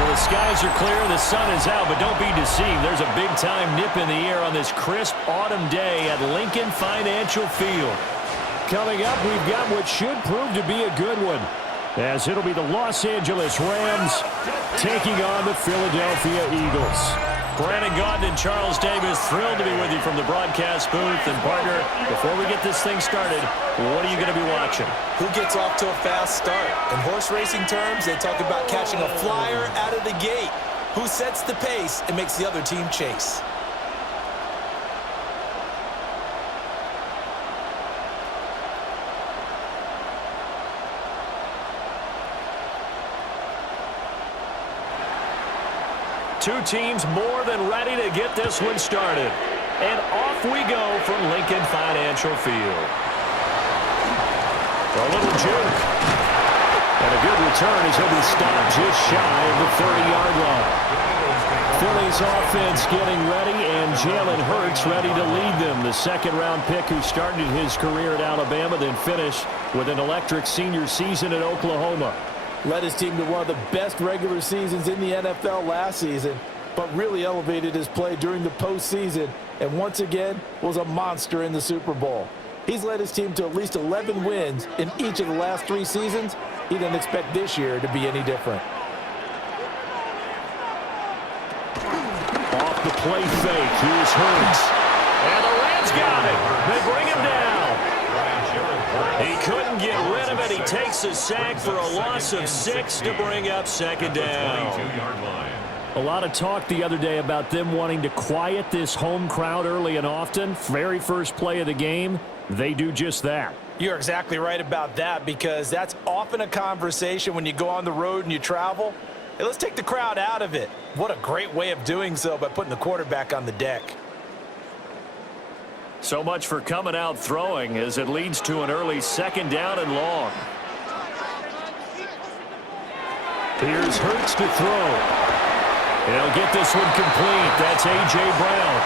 Well, the skies are clear, the sun is out, but don't be deceived. There's a big-time nip in the air on this crisp autumn day at Lincoln Financial Field. Coming up, we've got what should prove to be a good one, as it'll be the Los Angeles Rams taking on the Philadelphia Eagles. Brandon Gaudin and Charles Davis, thrilled to be with you from the broadcast booth. And partner, before we get this thing started, what are you going to be watching? Who gets off to a fast start? In horse racing terms, they talk about catching a flyer out of the gate. Who sets the pace and makes the other team chase? Two teams more than ready to get this one started. And off we go from Lincoln Financial Field. A little juke. And a good return as he'll be stopped just shy of the 30-yard line. Philly's offense getting ready, and Jalen Hurts ready to lead them. The second-round pick who started his career at Alabama, then finished with an electric senior season at Oklahoma. Led his team to one of the best regular seasons in the NFL last season, but really elevated his play during the postseason, and once again was a monster in the Super Bowl. He's led his team to at least 11 wins in each of the last 3 seasons. He didn't expect this year to be any different. Off the play fake, here's Hurts. And the Rams got it. They bring him down. He couldn't get rid of it. He takes a sack for a loss of 6 to bring up second down. A lot of talk the other day about them wanting to quiet this home crowd early and often. Very first play of the game, they do just that. You're exactly right about that, because that's often a conversation when you go on the road and you travel. Hey, let's take the crowd out of it. What a great way of doing so by putting the quarterback on the deck. So much for coming out throwing as it leads to an early second down and long. Here's Hurts to throw. He'll get this one complete. That's A.J. Brown.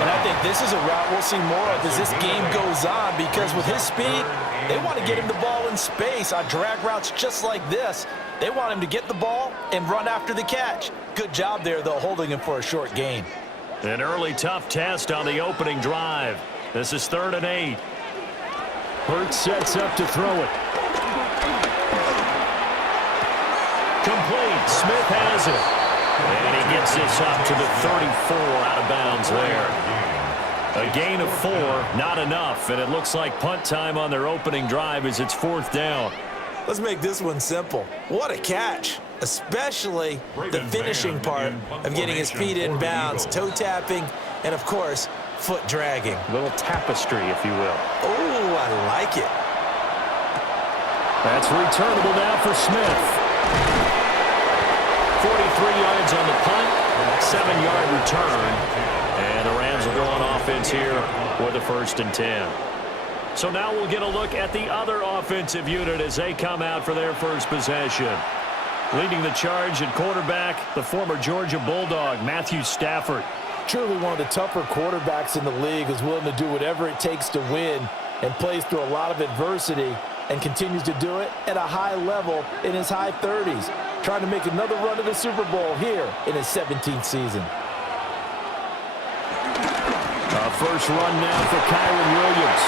And I think this is a route we'll see more of as this game goes on, because with his speed, they want to get him the ball in space on drag routes just like this. They want him to get the ball and run after the catch. Good job there, though, holding him for a short gain. An early tough test on the opening drive. This is 3rd and 8. Hurts sets up to throw it. Complete. Smith has it. And he gets this up to the 34 out of bounds there. A gain of 4, not enough. And it looks like punt time on their opening drive as it's 4th down. Let's make this one simple. What a catch. Especially the finishing part of getting his feet in bounds, toe tapping, and of course, foot dragging. A little tapestry, if you will. Oh, I like it. That's returnable now for Smith. 43 yards on the punt, 7-yard return. And the Rams will go on offense here with a 1st and 10. So now we'll get a look at the other offensive unit as they come out for their first possession. Leading the charge at quarterback, the former Georgia Bulldog, Matthew Stafford. Truly one of the tougher quarterbacks in the league, is willing to do whatever it takes to win and plays through a lot of adversity and continues to do it at a high level in his high 30s. Trying to make another run to the Super Bowl here in his 17th season. First run now for Kyron Williams.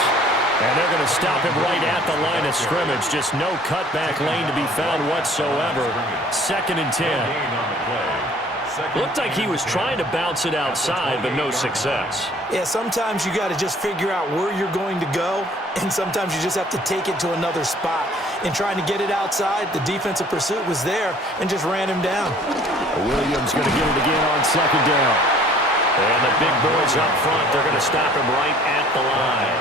And they're going to stop him right at the line of scrimmage. Just no cutback lane to be found whatsoever. 2nd and 10. Looked like he was trying to bounce it outside, but no success. Yeah, sometimes you got to just figure out where you're going to go, and sometimes you just have to take it to another spot. In trying to get it outside, the defensive pursuit was there and just ran him down. Williams going to get it again on 2nd down. And the big boys up front, they're going to stop him right at the line.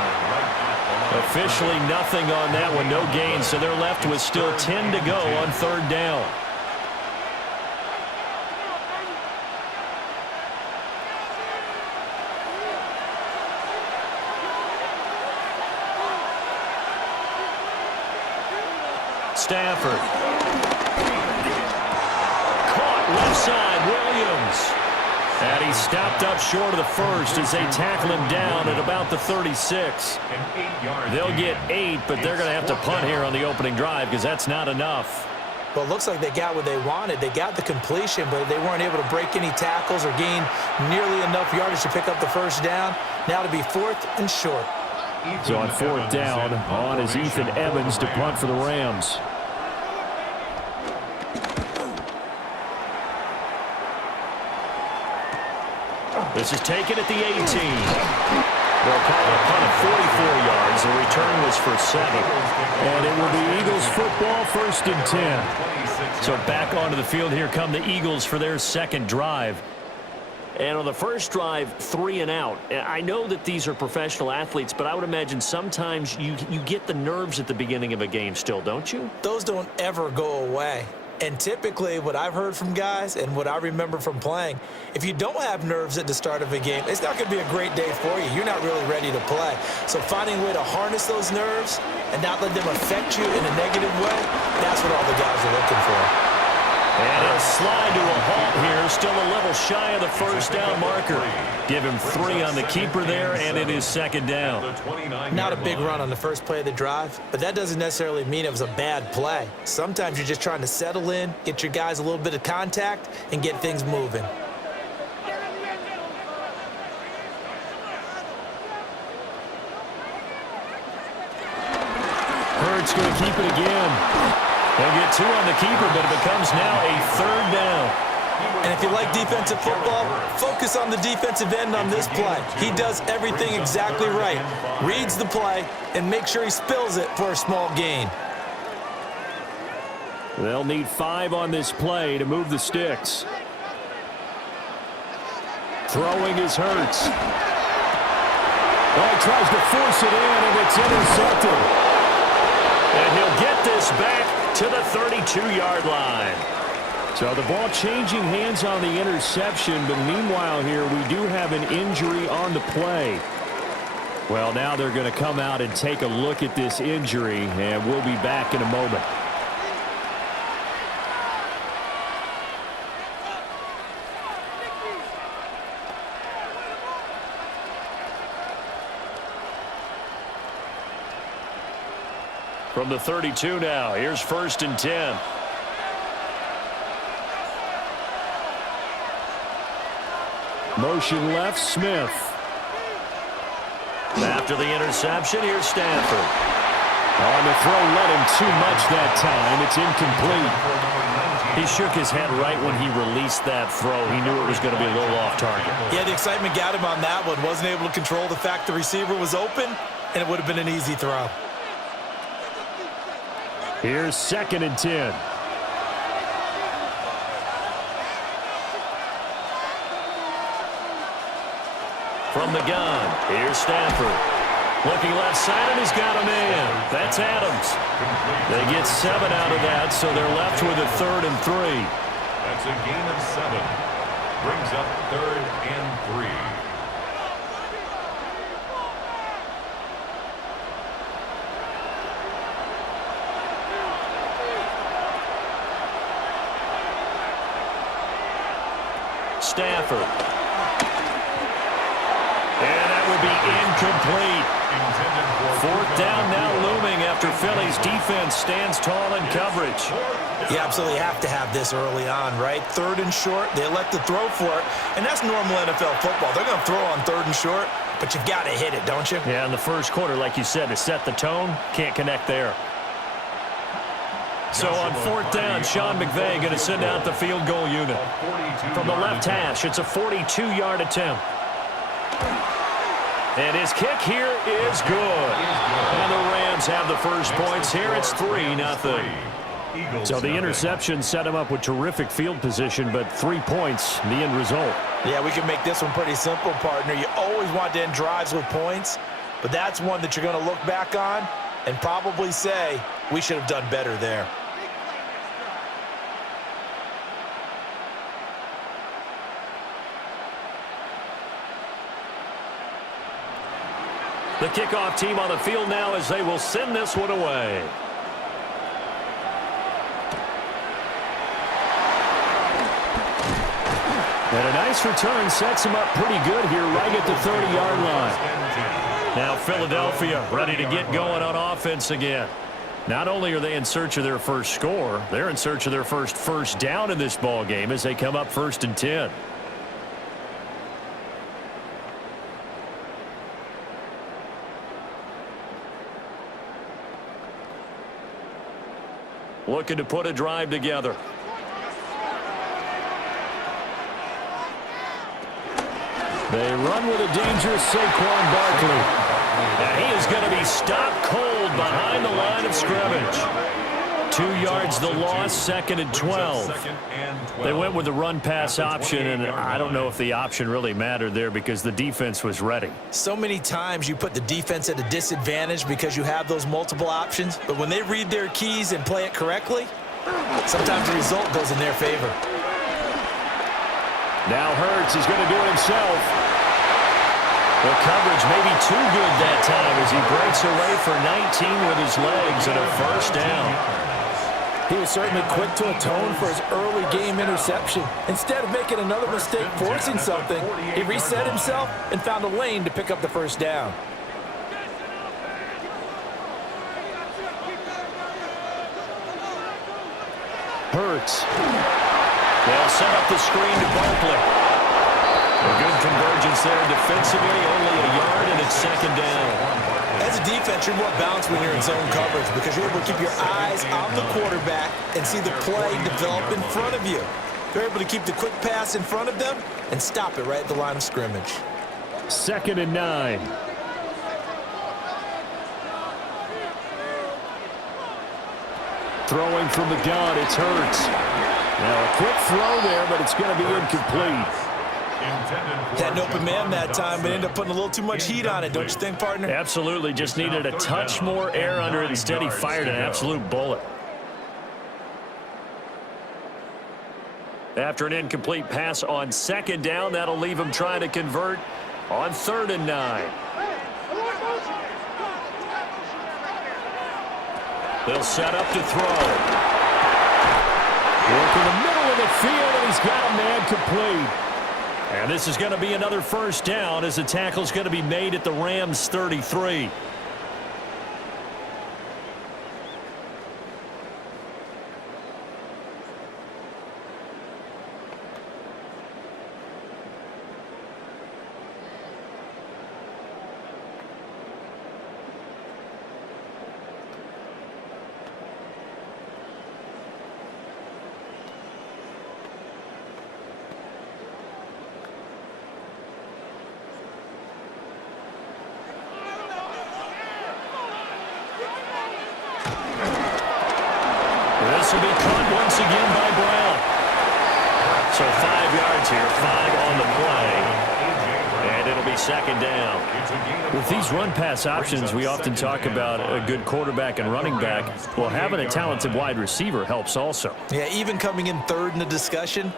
Officially nothing on that one, no gain, so they're left with still 10 to go on 3rd down. Stafford. Caught left side, Williams. And he stopped up short of the first as they tackle him down at about the 36. They'll get 8, but they're going to have to punt here on the opening drive because that's not enough. Well, it looks like they got what they wanted. They got the completion, but they weren't able to break any tackles or gain nearly enough yardage to pick up the first down. Now to be 4th and short. So on 4th down, on is Ethan Evans to punt for the Rams. This is taken at the 18. They'll call it a punt of 44 yards. The return was for 7. And it will be Eagles football, 1st and 10. So back onto the field, here come the Eagles for their second drive. And on the first drive, 3 and out. I know that these are professional athletes, but I would imagine sometimes you get the nerves at the beginning of a game still, don't you? Those don't ever go away. And typically what I've heard from guys and what I remember from playing, if you don't have nerves at the start of a game, it's not going to be a great day for you. You're not really ready to play. So finding a way to harness those nerves and not let them affect you in a negative way, that's what all the guys are looking for. And he'll slide to a halt here, still a level shy of the first down marker. Give him 3 on the keeper there, and it is 2nd down. Not a big run on the first play of the drive, but that doesn't necessarily mean it was a bad play. Sometimes you're just trying to settle in, get your guys a little bit of contact, and get things moving. Hurts going to keep it again. They'll get 2 on the keeper, but it becomes now a 3rd down. And if you like defensive football, focus on the defensive end on this play. He does everything exactly right. Reads the play and makes sure he spills it for a small gain. They'll need 5 on this play to move the sticks. Throwing is Hurts. Oh, he tries to force it in, and it's intercepted. And he'll get this back to the 32-yard line. So the ball changing hands on the interception, but meanwhile here we do have an injury on the play. Well, now they're going to come out and take a look at this injury, and we'll be back in a moment. From the 32 now, here's 1st and 10. Motion left, Smith. After the interception, here's Stanford. On the throw, led him too much that time. It's incomplete. He shook his head right when he released that throw. He knew it was going to be a little off target. Yeah, the excitement got him on that one. Wasn't able to control the fact the receiver was open, and it would have been an easy throw. Here's 2nd and 10. From the gun, here's Stanford. Looking left side, and he's got a man. That's Adams. They get 7 out of that, so they're left with a 3rd and 3. That's a gain of 7. Brings up 3rd and 3. Stafford. And that would be incomplete. 4th down now looming after Philly's defense stands tall in coverage. You absolutely have to have this early on, right? 3rd and short, they elect to throw for it, and that's normal NFL football. They're going to throw on 3rd and short, but you've got to hit it, don't you? Yeah, in the first quarter, like you said, to set the tone, can't connect there. So on 4th down, Sean McVay going to send out the field goal unit. From the left hash, it's a 42-yard attempt. And his kick here is good. And the Rams have the first points here. It's 3-0. So the interception set him up with terrific field position, but 3 points, the end result. Yeah, we can make this one pretty simple, partner. You always want to end drives with points, but that's one that you're going to look back on and probably say, we should have done better there. The kickoff team on the field now as they will send this one away. And a nice return sets him up pretty good here right at the 30-yard line. Now Philadelphia ready to get going on offense again. Not only are they in search of their first score, they're in search of their first down in this ball game as they come up 1st and 10. Looking to put a drive together. They run with a dangerous Saquon Barkley. And he is going to be stopped cold behind the line of scrimmage. 2 yards the loss, 2nd and 12. They went with the run-pass option, and I don't know if the option really mattered there because the defense was ready. So many times you put the defense at a disadvantage because you have those multiple options, but when they read their keys and play it correctly, sometimes the result goes in their favor. Now Hurts is going to do it himself. The coverage may be too good that time as he breaks away for 19 with his legs and a 1st down. He was certainly quick to atone for his early game interception. Instead of making another mistake forcing something, he reset himself and found a lane to pick up the 1st down. Hurts. They'll set up the screen to Barkley. A good convergence there defensively, only a yard, and it's 2nd down. As a defense, you're more balanced when you're in zone coverage because you're able to keep your eyes on the quarterback and see the play develop in front of you. You're able to keep the quick pass in front of them and stop it right at the line of scrimmage. 2nd and 9. Throwing from the gun, it's Hurts. Now a quick throw there, but it's going to be incomplete. Had an open man that time, but ended up putting a little too much heat on it, don't you think, partner? Absolutely. Just needed a touch more air under it. Instead, he fired an absolute bullet. After an incomplete pass on 2nd down, that'll leave him trying to convert on 3rd and 9. They'll set up to throw. Work in the middle of the field, and he's got a man complete. And this is going to be another 1st down as the tackle's going to be made at the Rams' 33. This will be caught once again by Brown. So 5 yards here, 5 on the play. And it'll be 2nd down. With these run-pass options, we often talk about a good quarterback and running back. Well, having a talented wide receiver helps also. Yeah, even coming in 3rd in the discussion,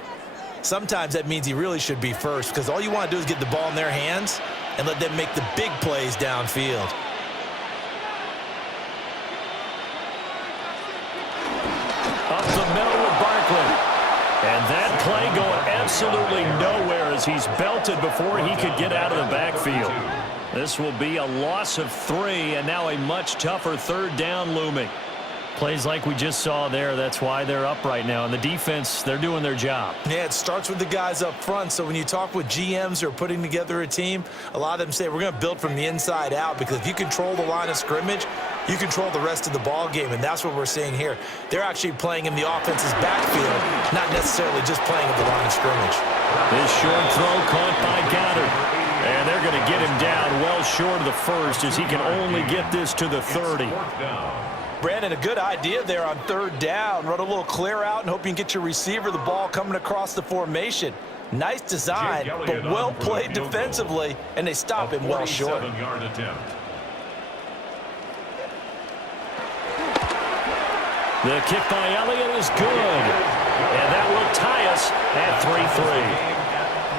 sometimes that means he really should be 1st because all you want to do is get the ball in their hands and let them make the big plays downfield. Up the middle with Barkley. And that play going absolutely nowhere as he's belted before he could get out of the backfield. This will be a loss of 3, and now a much tougher 3rd down looming. Plays like we just saw there, that's why they're up right now. And the defense, they're doing their job. Yeah, it starts with the guys up front. So when you talk with GMs who are putting together a team, a lot of them say we're going to build from the inside out because if you control the line of scrimmage, you control the rest of the ball game, and that's what we're seeing here. They're actually playing in the offense's backfield, not necessarily just playing at the line of scrimmage. This short throw caught by Goddard. And they're going to get him down well short of the 1st as he can only get this to the 30. Brandon, a good idea there on 3rd down. Run a little clear out and hope you can get your receiver the ball coming across the formation. Nice design, but well played defensively, and they stop him well short. The kick by Elliott is good. And that will tie us at 3-3.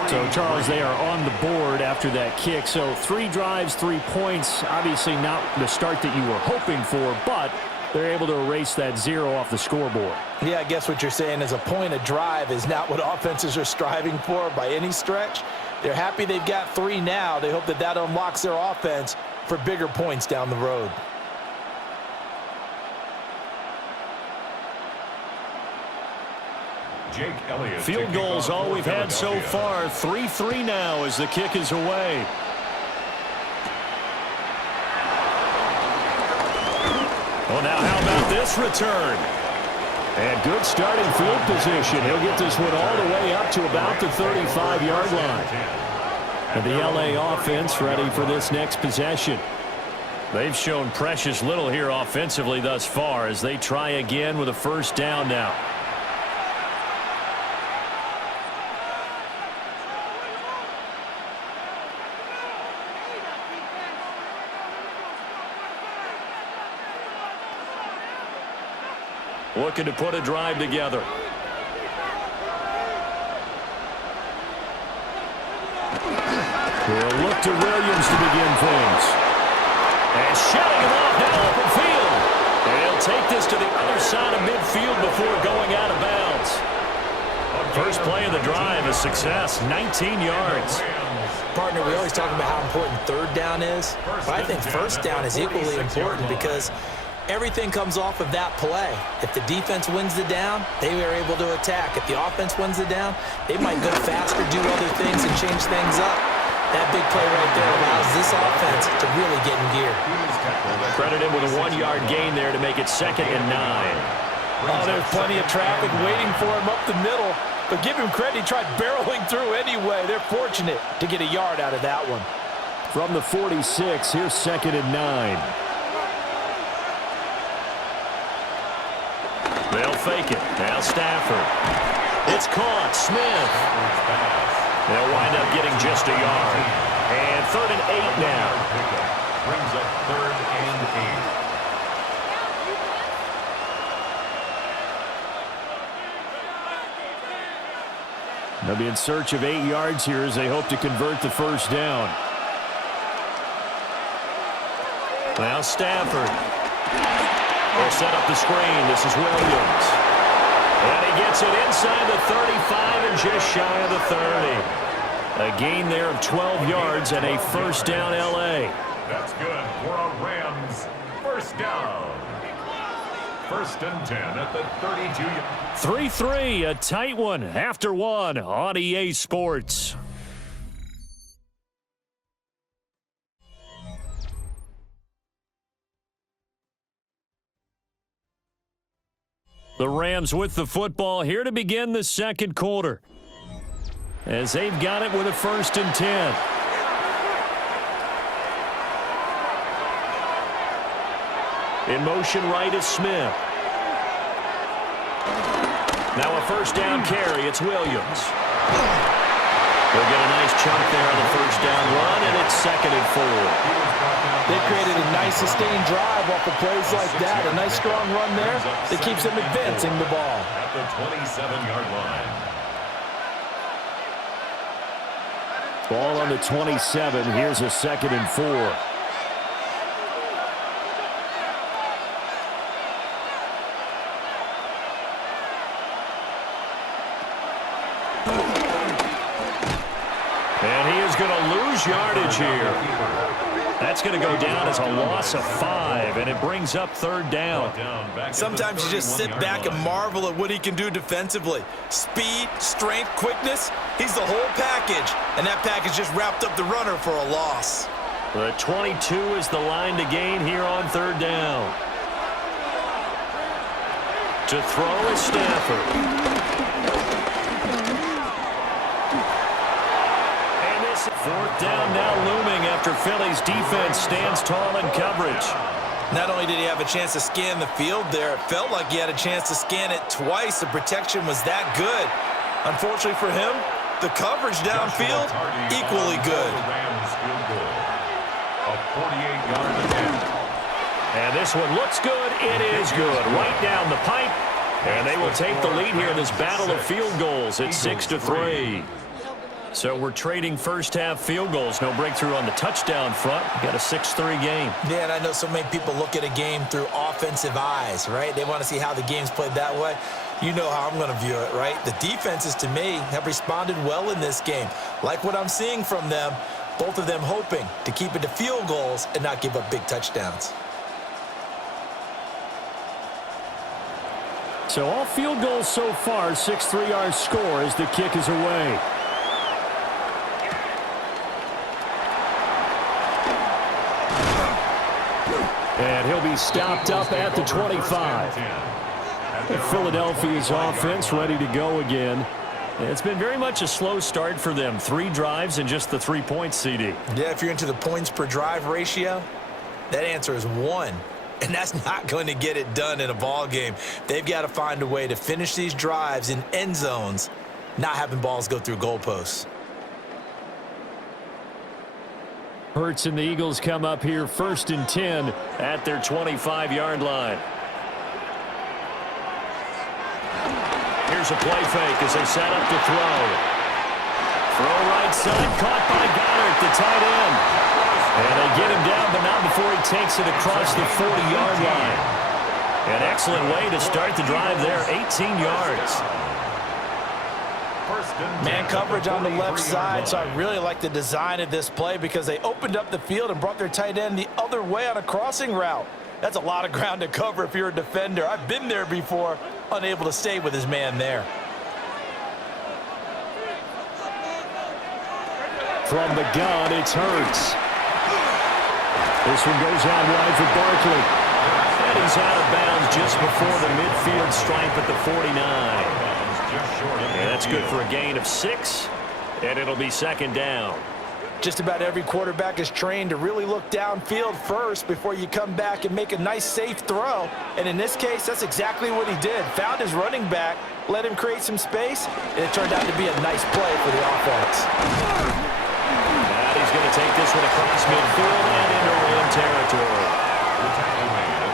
So, Charles, they are on the board after that kick. So 3 drives, 3 points. Obviously not the start that you were hoping for, but they're able to erase that 0 off the scoreboard. Yeah, I guess what you're saying is a point a drive is not what offenses are striving for by any stretch. They're happy they've got 3 now. They hope that that unlocks their offense for bigger points down the road. Jake Elliott. Field goals all we've had so far. 3-3 now as the kick is away. Well, now how about this return? And good starting field position. He'll get this one all the way up to about the 35-yard line. And the LA offense ready for this next possession. They've shown precious little here offensively thus far as they try again with a first down now. Looking to put a drive together. He'll look to Williams to begin things. And shutting him off now open field. And he'll take this to the other side of midfield before going out of bounds. First play of the drive, a success, 19 yards. Partner, we always talk about how important third down is, but I think first down is equally important because everything comes off of that play. If the defense wins the down, they are able to attack. If the offense wins the down, they might go faster, do other things, and change things up. That big play right there allows this offense to really get in gear. Credit him with a 1-yard gain there to make it 2nd and 9. Oh, there's plenty of traffic waiting for him up the middle. But give him credit, he tried barreling through anyway. They're fortunate to get a yard out of that one. From the 46, here's 2nd and 9. They'll fake it. Now Stafford. It's caught. Smith. They'll wind up getting just a yard. And 3rd and 8 now. Brings up 3rd and 8. They'll be in search of 8 yards here as they hope to convert the first down. Now Stafford. They'll set up the screen. This is Williams. And he gets it inside the 35 and just shy of the 30. A gain there of 12 yards and a first down L.A. That's good for a Rams first down. 1st and 10 at the 32. 3-3, a tight one after one on EA Sports. The Rams with the football here to begin the second quarter. As they've got it with a 1st and 10. In motion right is Smith. Now a first down carry. It's Williams. They'll get a nice chunk there on the first down run, and it's 2nd and 4. They created a nice sustained drive off of plays like that. A nice strong run there that keeps them advancing the ball. At the 27-yard line. Ball on the 27. Here's a 2nd and 4. And he is going to lose yardage here. That's going to go down as a loss of 5, and it brings up 3rd down. Sometimes you just sit back and marvel at what he can do defensively. Speed, strength, quickness, he's the whole package. And that package just wrapped up the runner for a loss. The 22 is the line to gain here on 3rd down. To throw is Stafford. 4th down now looming after Philly's defense stands tall in coverage. Not only did he have a chance to scan the field there, it felt like he had a chance to scan it twice. The protection was that good. Unfortunately for him, the coverage downfield, equally good. A 48-yard attempt. And this one looks good. It is good. Right down the pipe. And they will take the lead here in this battle of field goals. It's 6-3. So we're trading first-half field goals. No breakthrough on the touchdown front. We've got a 6-3 game. Yeah, and I know so many people look at a game through offensive eyes, right? They want to see how the game's played that way. You know how I'm going to view it, right? The defenses, to me, have responded well in this game. Like what I'm seeing from them, both of them hoping to keep it to field goals and not give up big touchdowns. So all field goals so far, 6-3 our score as the kick is away. And he'll be stopped up at the 25. Philadelphia's offense ready to go again. It's been very much a slow start for them. 3 drives and just the 3 points, CD. Yeah, if you're into the points per drive ratio, that answer is 1. And that's not going to get it done in a ball game. They've got to find a way to finish these drives in end zones, not having balls go through goalposts. Hurts and the Eagles come up here 1st and 10 at their 25-yard line. Here's a play fake as they set up to throw. Throw right side, caught by Goddard, the tight end. And they get him down, but not before he takes it across the 40-yard line. An excellent way to start the drive there, 18 yards. Man coverage on the left side, so I really like the design of this play because they opened up the field and brought their tight end the other way on a crossing route. That's a lot of ground to cover if you're a defender. I've been there before, unable to stay with his man there. From the gun, it's Hurts. This one goes out wide for Barkley. And he's out of bounds just before the midfield stripe at the 49. And that's good for a gain of 6, and it'll be 2nd down. Just about every quarterback is trained to really look downfield first before you come back and make a nice, safe throw. And in this case, that's exactly what he did. Found his running back, let him create some space, and it turned out to be a nice play for the offense. And he's going to take this one across midfield and into Ram territory.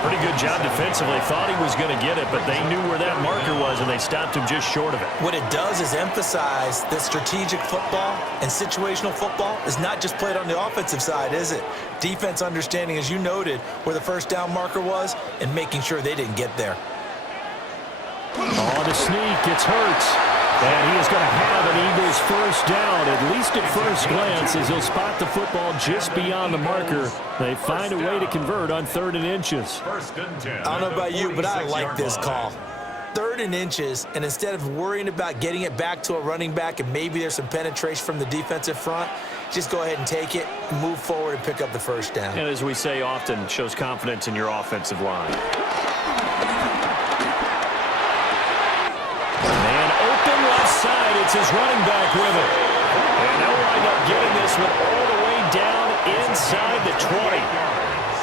Pretty good job defensively. Thought he was going to get it, but they knew where that marker was, and they stopped him just short of it. What it does is emphasize that strategic football and situational football is not just played on the offensive side, is it? Defense understanding, as you noted, where the 1st down marker was and making sure they didn't get there. On the sneak, it's Hurts. And he is going to have an Eagles 1st down, at least at first glance, as he'll spot the football just beyond the marker. They find a way to convert on 3rd and inches. I don't know about you, but I like this call. 3rd and inches, and instead of worrying about getting it back to a running back and maybe there's some penetration from the defensive front, just go ahead and take it, move forward, and pick up the 1st down. And as we say often, shows confidence in your offensive line. Side, it's his running back with it. And they'll wind up getting this one all the way down inside the 20.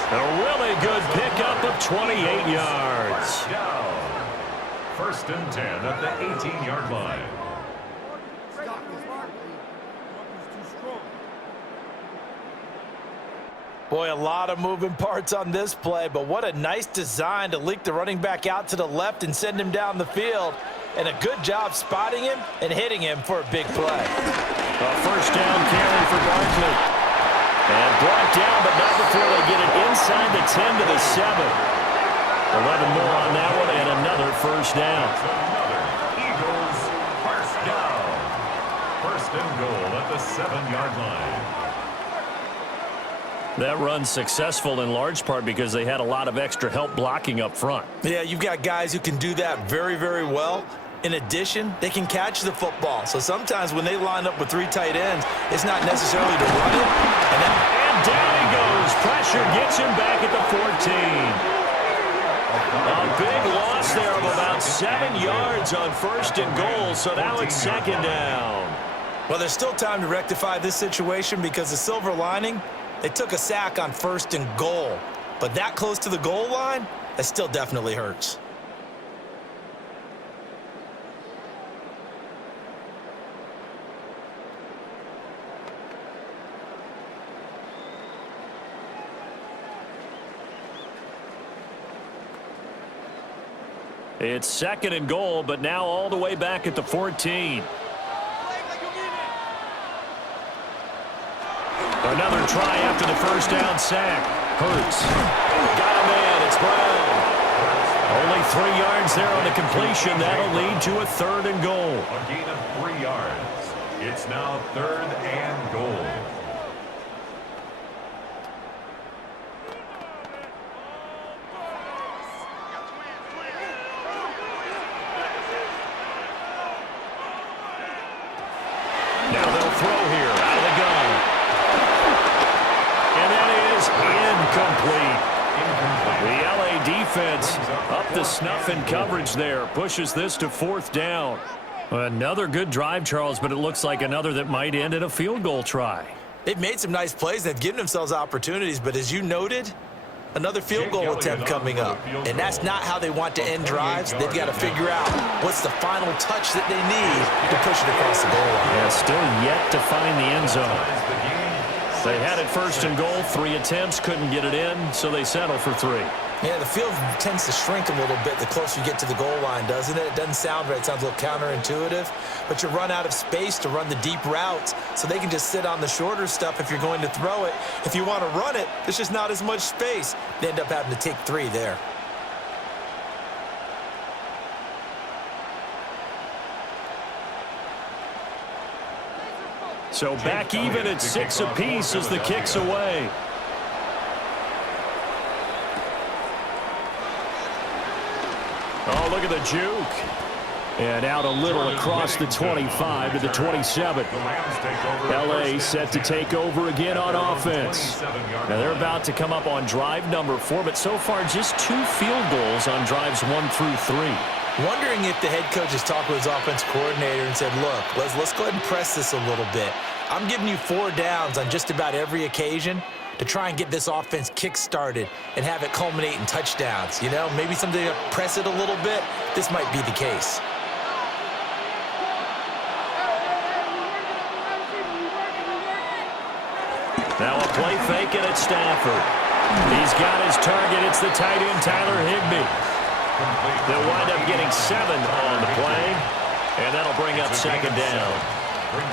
A really good pickup of 28 yards. 1st and 10 at the 18-yard line. Boy, a lot of moving parts on this play, but what a nice design to leak the running back out to the left and send him down the field. And a good job spotting him and hitting him for a big play. A 1st down carry for Barkley. And brought down, but not before they get it inside the 10 to the 7. 11 more on that one, and another 1st down. Another Eagles 1st down. 1st and goal at the 7-yard line. That run's successful in large part because they had a lot of extra help blocking up front. Yeah, you've got guys who can do that very, very well. In addition, they can catch the football. So sometimes when they line up with 3 tight ends, it's not necessarily to run it. And down he goes. Pressure gets him back at the 14. A big loss there of about 7 yards on 1st and goal. So now it's 2nd down. Well, there's still time to rectify this situation because the silver lining, they took a sack on 1st and goal. But that close to the goal line, that still definitely hurts. It's 2nd and goal, but now all the way back at the 14. Another try after the 1st down sack. Hurts. Got a man. It's Brown. Only 3 yards there on the completion. That'll lead to a 3rd and goal. A gain of 3 yards. It's now 3rd and goal. the snuff in coverage there. Pushes this to 4th down. Another good drive, Charles, but it looks like another that might end in a field goal try. They've made some nice plays. They've given themselves opportunities, but as you noted, another field goal attempt coming up. And that's not how they want to end drives. They've got to figure out what's the final touch that they need to push it across the goal line. Yeah, still yet to find the end zone. They had it 1st and goal, 3 attempts, couldn't get it in, so they settle for 3. Yeah, the field tends to shrink a little bit the closer you get to the goal line, doesn't it? It doesn't sound right. It sounds a little counterintuitive. But you run out of space to run the deep routes, so they can just sit on the shorter stuff if you're going to throw it. If you want to run it, there's just not as much space. They end up having to take 3 there. So back even at 6 apiece as the kick's away. Oh, look at the juke. And out a little across the 25 to the 27. LA set to take over again on offense. Now they're about to come up on drive number 4, but so far just 2 field goals on drives 1 through 3. Wondering if the head coach has talked with his offense coordinator and said, look, let's go ahead and press this a little bit. I'm giving you 4 downs on just about every occasion to try and get this offense kick-started and have it culminate in touchdowns. You know, maybe something to press it a little bit. This might be the case. Now a play fake and it's Stafford. He's got his target. It's the tight end, Tyler Higbee. They'll wind up getting 7 on the play, and that'll bring up 2nd down.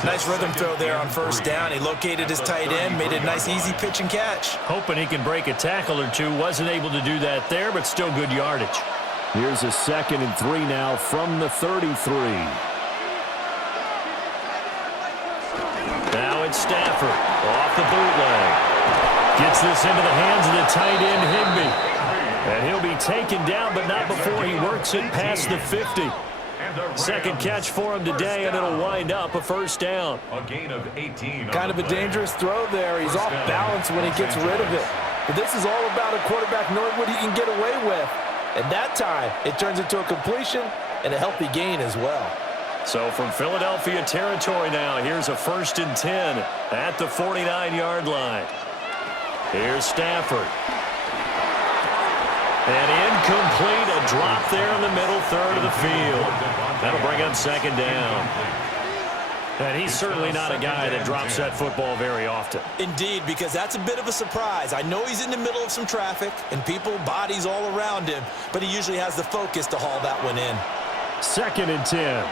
Nice rhythm throw there on 1st down. He located his tight end, made it a nice easy pitch and catch. Hoping he can break a tackle or 2. Wasn't able to do that there, but still good yardage. Here's a 2nd and 3 now from the 33. Now it's Stafford off the bootleg. Gets this into the hands of the tight end, Higbee. And he'll be taken down, but not before he works it past the 50. 2nd catch for him today, and it'll wind up a 1st down. A gain of 18. Kind of a dangerous throw there. He's off balance when he gets rid of it. But this is all about a quarterback knowing what he can get away with. And that time, it turns into a completion and a healthy gain as well. So from Philadelphia territory now, here's a 1st and 10 at the 49-yard line. Here's Stafford. And incomplete, a drop there in the middle third of the field. That'll bring up 2nd down. And he's certainly not a guy that drops that football very often. Indeed, because that's a bit of a surprise. I know he's in the middle of some traffic and people, bodies all around him, but he usually has the focus to haul that one in. 2nd and 10.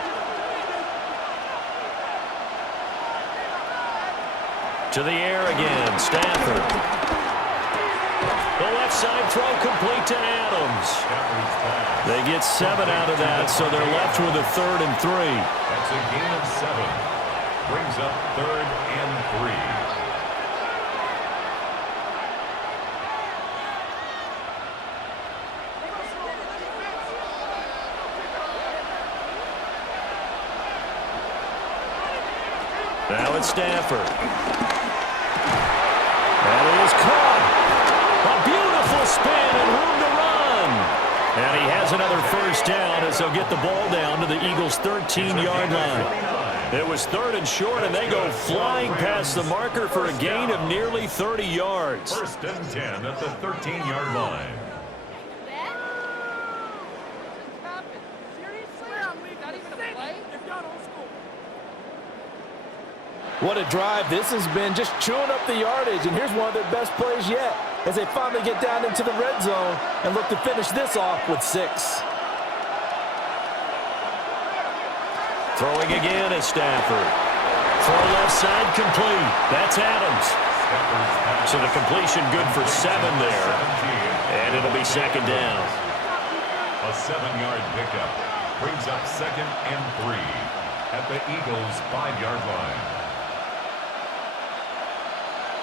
To the air again, Stafford. The left side throw complete to Adams. They get 7 out of that, so they're left with a 3rd and 3. That's a gain of 7. Brings up 3rd and 3. Now it's Stafford. And it is caught. A beautiful spin and room to run. And he has another 1st down as they'll get the ball down to the Eagles' 13-yard line. It was 3rd and short, and they go flying past the marker for a gain of nearly 30 yards. 1st and 10 at the 13-yard line. What a drive this has been, just chewing up the yardage. And here's one of their best plays yet as they finally get down into the red zone and look to finish this off with 6. Throwing again is Stafford. Throw left side complete. That's Adams. So the completion good for 7 there. And it'll be 2nd down. A 7-yard pickup brings up 2nd and 3 at the Eagles' 5-yard line.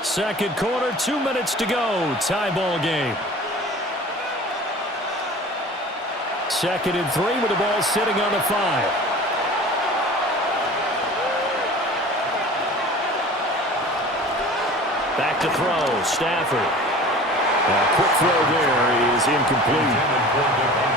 2nd quarter, 2 minutes to go. Tie ball game. 2nd and 3 with the ball sitting on the 5. Back to throw. Stafford. Quick throw there is incomplete.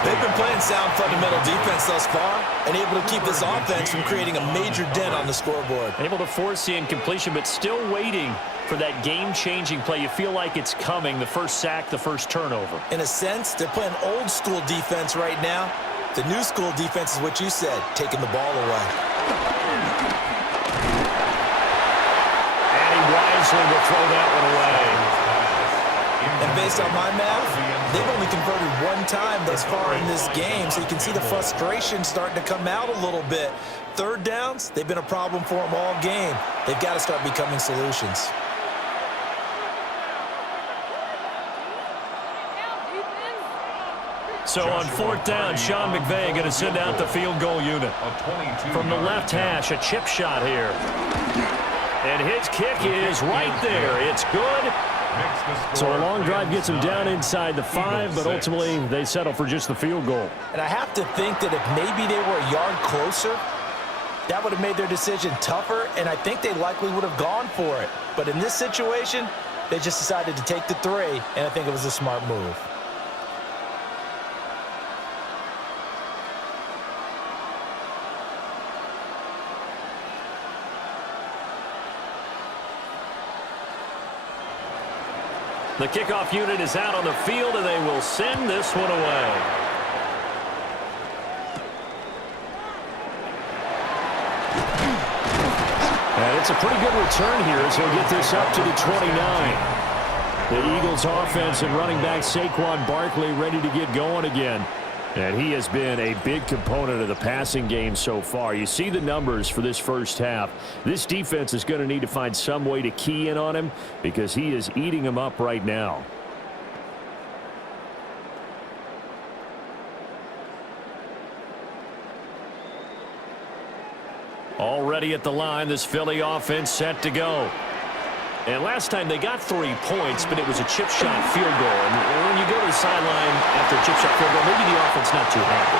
They've been playing sound fundamental defense thus far and able to keep this offense from creating a major dent on the scoreboard. Able to force the incompletion, but still waiting for that game-changing play. You feel like it's coming, the first sack, the first turnover. In a sense, they're playing old-school defense right now. The new-school defense is what you said, taking the ball away. And he wisely will throw that one away. And based on my math, they've only converted one time thus far in this game, so you can see the frustration starting to come out a little bit. Third downs, they've been a problem for them all game. They've got to start becoming solutions. So on fourth down, Sean McVay going to send out the field goal unit. From the left hash, a chip shot here. And his kick is right there. It's good. So a long drive gets him down inside the 5, but ultimately they settle for just the field goal. And I have to think that if maybe they were a yard closer, that would have made their decision tougher, and I think they likely would have gone for it. But in this situation, they just decided to take the 3, and I think it was a smart move. The kickoff unit is out on the field, and they will send this one away. And it's a pretty good return here as he'll get this up to the 29. The Eagles offense and running back Saquon Barkley ready to get going again. And he has been a big component of the passing game so far. You see the numbers for this first half. This defense is going to need to find some way to key in on him because he is eating them up right now. Already at the line, this Philly offense set to go. And last time they got 3 points, but it was a chip shot field goal. And when you go to the sideline after a chip shot field goal, maybe the offense not too happy.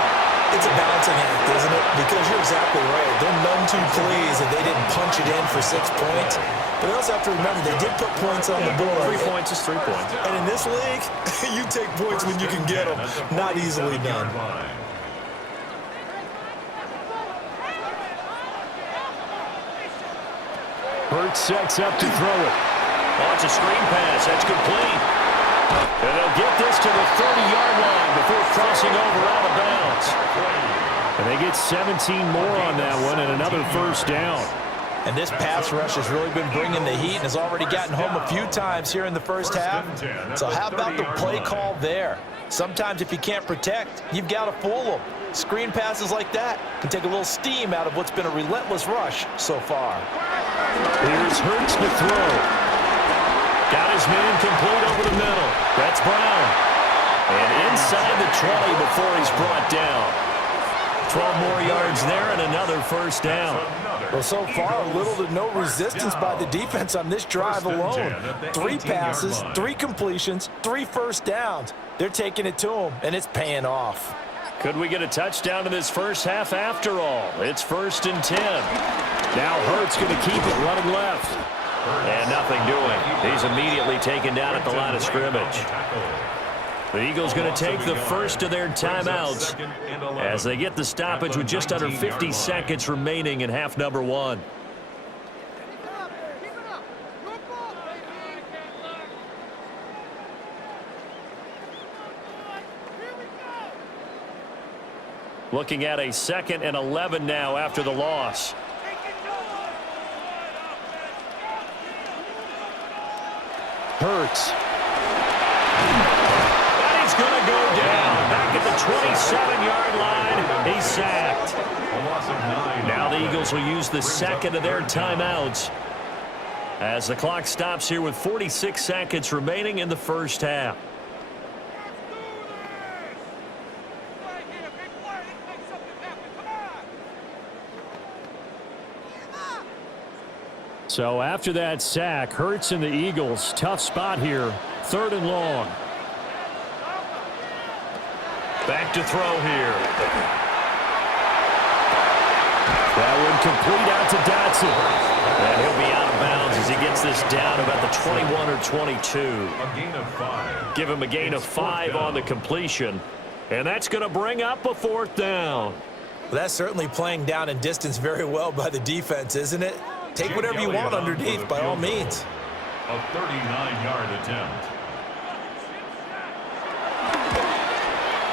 It's a balancing act, isn't it? Because you're exactly right. They're none too pleased that they didn't punch it in for 6 points. But they also have to remember they did put points on the board. 3 points is 3 points. And in this league, you take points when you can get them. Not easily done. Hurts sets up to throw it. Oh, it's a screen pass. That's complete. And they'll get this to the 30-yard line before crossing over out of bounds. And they get 17 more on that one and another first down. And this pass rush has really been bringing the heat and has already gotten home a few times here in the first half. So how about the play call there? Sometimes if you can't protect, you've got to fool them. Screen passes like that can take a little steam out of what's been a relentless rush so far. Here's Hurts to throw. Got his man complete over the middle. That's Brown. And inside the 20 before he's brought down. 12 more yards there and another first down. Well, so far, little to no resistance by the defense on this drive alone. 3 passes, 3 completions, 3 first downs. They're taking it to him, and it's paying off. Could we get a touchdown in this first half after all? It's 1st and 10. Now Hurts going to keep it running left. And nothing doing. He's immediately taken down at the line of scrimmage. The Eagles going to take the first of their timeouts as they get the stoppage with just under 50 seconds remaining in half number 1. Looking at a 2nd and 11 now after the loss. Hurts. And he's going to go down. Back at the 27-yard line. He's sacked. Now the Eagles will use the 2nd of their timeouts as the clock stops here with 46 seconds remaining in the first half. So after that sack, Hurts and the Eagles, tough spot here. 3rd and long. Back to throw here. That one complete out to Dotson. And he'll be out of bounds as he gets this down about the 21 or 22. A gain of 5. Give him a gain of 5 on the completion. And that's going to bring up a 4th down. Well, that's certainly playing down in distance very well by the defense, isn't it? Take whatever you want underneath, by all means. A 39-yard attempt.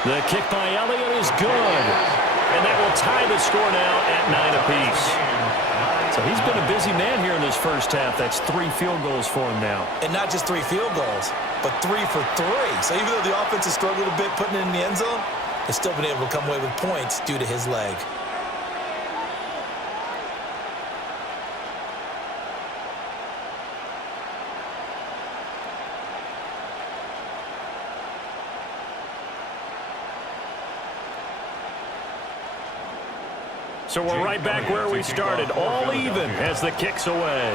The kick by Elliott is good. And that will tie the score now at 9 apiece. So he's been a busy man here in this first half. That's 3 field goals for him now. And not just 3 field goals, but 3 for 3. So even though the offense has struggled a bit putting it in the end zone, they've still been able to come away with points due to his leg. So we're right back where we started, all even as the kick's away.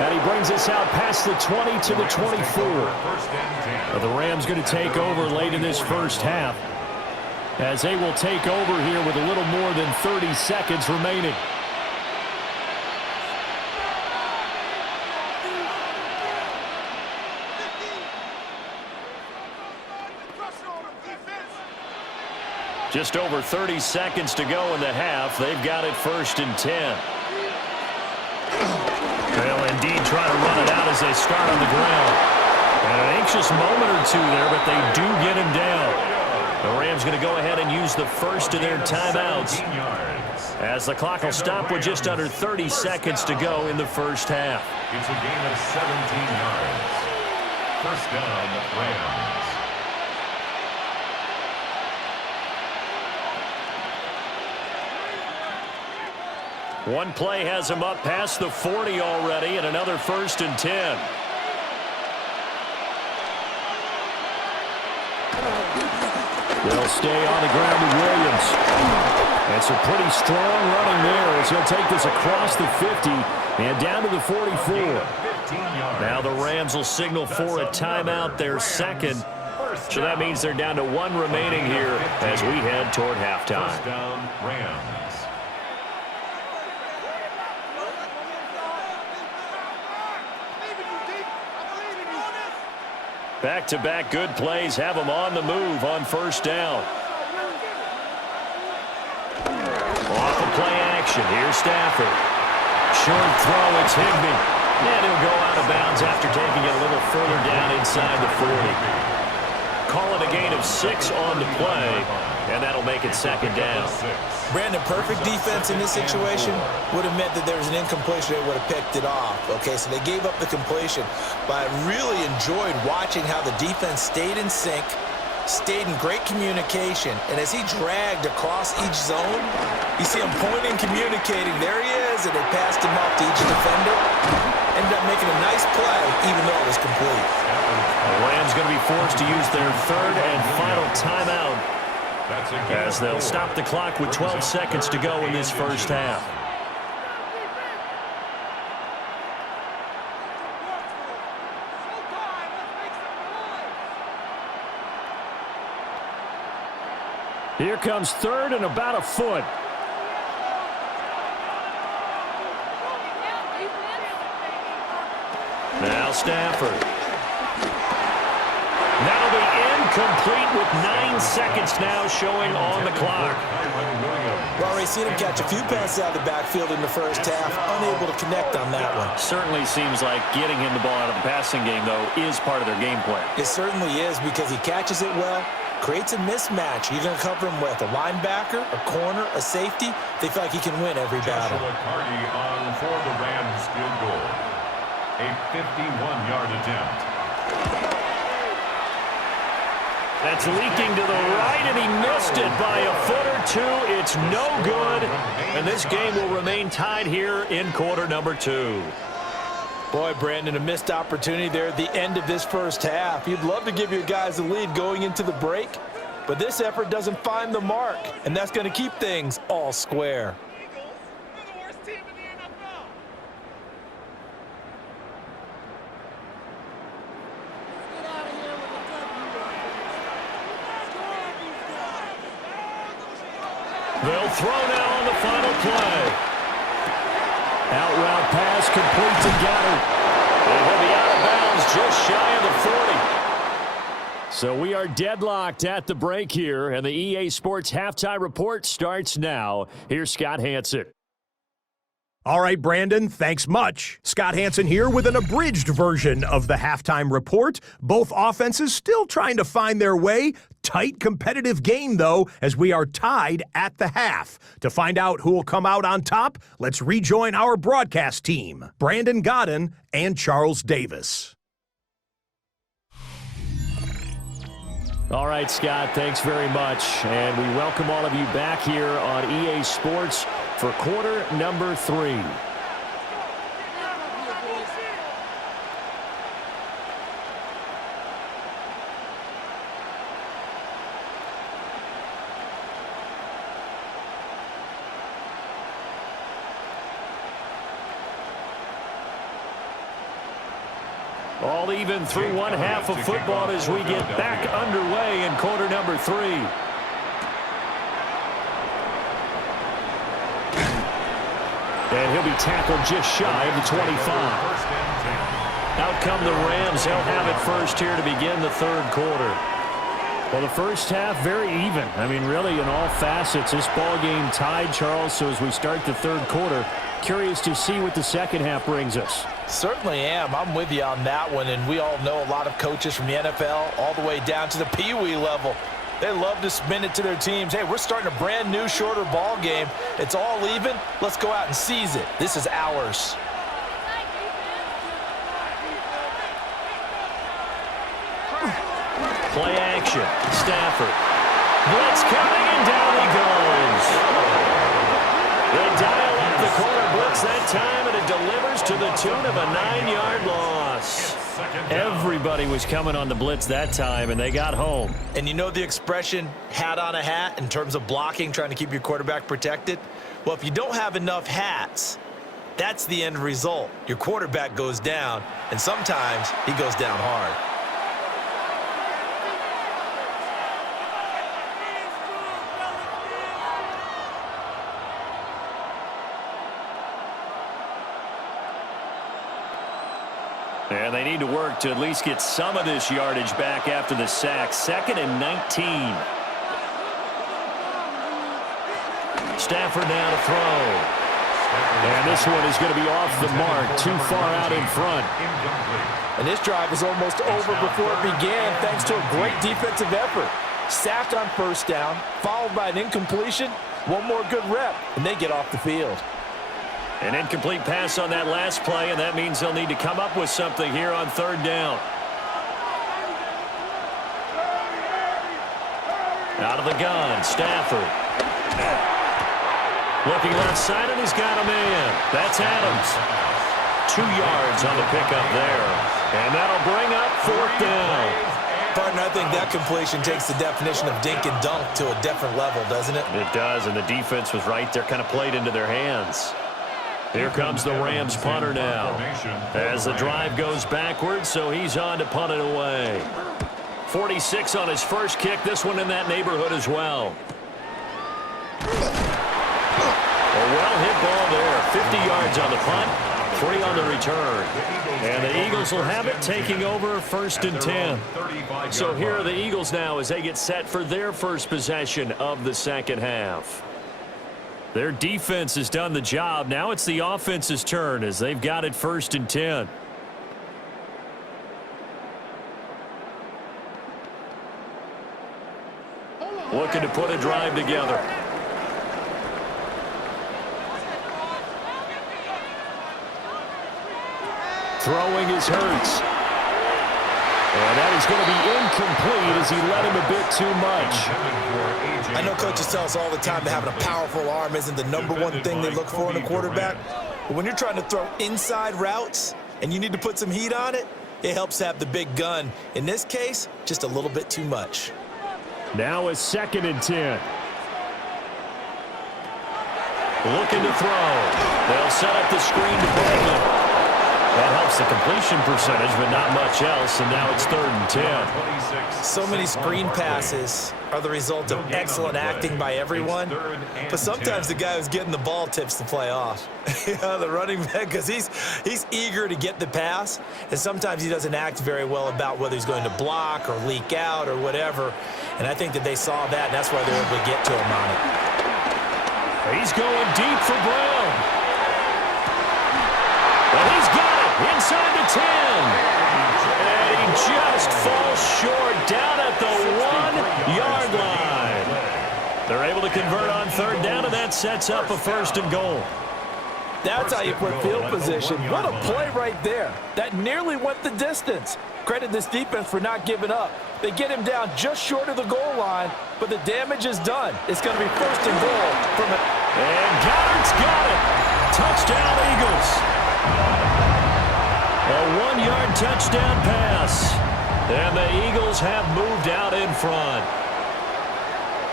And he brings us out past the 20 to the 24. The Rams going to take over late in this first half, as they will take over here with a little more than 30 seconds remaining. Just over 30 seconds to go in the half. They've got it 1st and 10. They'll indeed try to run it out as they start on the ground. And an anxious moment or two there, but they do get him down. The Rams going to go ahead and use the first of their timeouts, as the clock will stop with just under 30 seconds to go in the first half. It's a gain of 17 yards. First down, Rams. One play has him up past the 40 already, and another 1st and 10. They'll stay on the ground with Williams. That's a pretty strong running there as he'll take this across the 50 and down to the 44. Now the Rams will signal for a timeout, their second. So that means they're down to 1 remaining here as we head toward halftime. First down, Rams. Back-to-back good plays have them on the move on first down. Off of play action. Here's Stafford. Short throw. It's Higbee. And he'll go out of bounds after taking it a little further down inside the 40. Call it a gain of 6 on the play, and that'll make it 2nd down. Brandon, perfect defense in this situation would have meant that there was an incompletion. They would have picked it off. Okay, so they gave up the completion. But I really enjoyed watching how the defense stayed in sync, stayed in great communication. And as he dragged across each zone, you see him pointing, communicating. There he is, and they passed him off to each defender. Ended up making a nice play, even though it was complete. The Rams going to be forced to use their 3rd and final timeout, as they'll stop the clock with 12 seconds to go in this first half. Here comes 3rd and about a foot. Now Stafford. That'll be incomplete with 9 seconds now showing on the clock. Well, we've seen him catch a few passes out of the backfield in the first half, unable to connect on that one. Certainly seems like getting him the ball out of the passing game, though, is part of their game plan. It certainly is, because he catches it well, creates a mismatch. You're going to cover him with a linebacker, a corner, a safety. They feel like he can win every battle. Cardi on for the Rams field goal. A 51-yard attempt. That's leaking to the right, and he missed it by a foot or two. It's no good, and this game will remain tied here in quarter number 2. Boy, Brandon, a missed opportunity there at the end of this first half. You'd love to give your guys a lead going into the break, but this effort doesn't find the mark, and that's going to keep things all square. They'll throw now on the final play. Out route pass complete to Goddard. And he'll be out of bounds just shy of the 40. So we are deadlocked at the break here, and the EA Sports Halftime Report starts now. Here's Scott Hanson. All right, Brandon, thanks much. Scott Hanson here with an abridged version of the halftime report. Both offenses still trying to find their way. Tight competitive game, though, as we are tied at the half. To find out who will come out on top, let's rejoin our broadcast team, Brandon Godden and Charles Davis. All right, Scott, thanks very much. And we welcome all of you back here on EA Sports for quarter number 3. All even through one half of football as we get back underway in quarter number 3. And he'll be tackled just shy of the 25. Out come the Rams. They'll have it first here to begin the third quarter. Well, the first half, very even. I mean, really, in all facets, this ball game tied, Charles. So as we start the third quarter, curious to see what the second half brings us. Certainly am. I'm with you on that one, and we all know a lot of coaches from the NFL all the way down to the Pee Wee level. They love to spin it to their teams. Hey, we're starting a brand new, shorter ball game. It's all even. Let's go out and seize it. This is ours. Play action. Stafford. Blitz coming, and down he goes. They dial up the corner blitz that time, and it delivers to the tune of a 9-yard loss. Everybody was coming on the blitz that time, and they got home. And you know the expression, hat on a hat, in terms of blocking, trying to keep your quarterback protected? Well, if you don't have enough hats, that's the end result. Your quarterback goes down, and sometimes he goes down hard. And they need to work to at least get some of this yardage back after the sack. 2nd and 19. Stafford now to throw. And this one is going to be off the mark, too far out in front. And this drive is almost over before it began thanks to a great defensive effort. Sacked on first down, followed by an incompletion. One more good rep, and they get off the field. An incomplete pass on that last play, and that means they'll need to come up with something here on third down. Out of the gun, Stafford. Looking left side, and he's got a man. That's Adams. 2 yards on the pickup there. And that'll bring up fourth down. Partner, I think that completion takes the definition of dink and dunk to a different level, doesn't it? It does, and the defense was right there, kind of played into their hands. Here comes the Rams punter now. As the drive goes backwards, so he's on to punt it away. 46 on his first kick. This one in that neighborhood as well. A well-hit ball there. 50 yards on the punt, 3 on the return. And the Eagles will have it, taking over 1st and 10. So here are the Eagles now as they get set for their first possession of the second half. Their defense has done the job. Now it's the offense's turn as they've got it 1st and 10. Looking to put a drive together. Throwing is Hurts. And that is going to be incomplete as he let him a bit too much. I know coaches tell us all the time that having a powerful arm isn't the #1 thing they look for in a quarterback. But when you're trying to throw inside routes and you need to put some heat on it, it helps have the big gun. In this case, just a little bit too much. Now it's 2nd and 10. Looking to throw. They'll set up the screen to Baldwin. That helps the completion percentage, but not much else, and now it's 3rd and 10. So many screen passes are the result of excellent acting by everyone, but sometimes the guy who's getting the ball tips the play off. The running back, because he's eager to get the pass, and sometimes he doesn't act very well about whether he's going to block or leak out or whatever, and I think that they saw that, and that's why they're able to get to him on it. He's going deep for Brown. And he's got it inside the 10. And he just falls short down at the 1-yard line. They're able to convert on 3rd down, and that sets up a 1st and goal. That's how you put field position. What a play right there. That nearly went the distance. Credit this defense for not giving up. They get him down just short of the goal line, but the damage is done. It's going to be 1st and goal from it. And Goddard's got it. Touchdown, Eagles. A 1-yard touchdown pass. And the Eagles have moved out in front.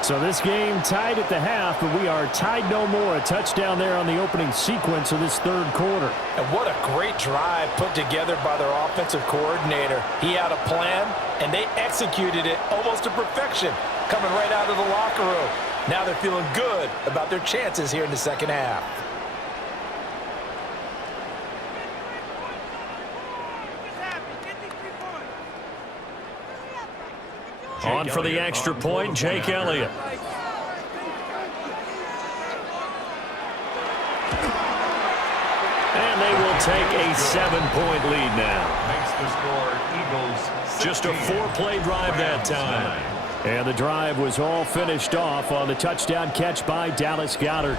So this game tied at the half, but we are tied no more. A touchdown there on the opening sequence of this 3rd quarter. And what a great drive put together by their offensive coordinator. He had a plan, and they executed it almost to perfection, coming right out of the locker room. Now they're feeling good about their chances here in the 2nd half. On for the extra point, Jake Elliott. And they will take a 7-point lead now. Makes the score Eagles 16. Just a 4-play drive that time. And the drive was all finished off on the touchdown catch by Dallas Goedert.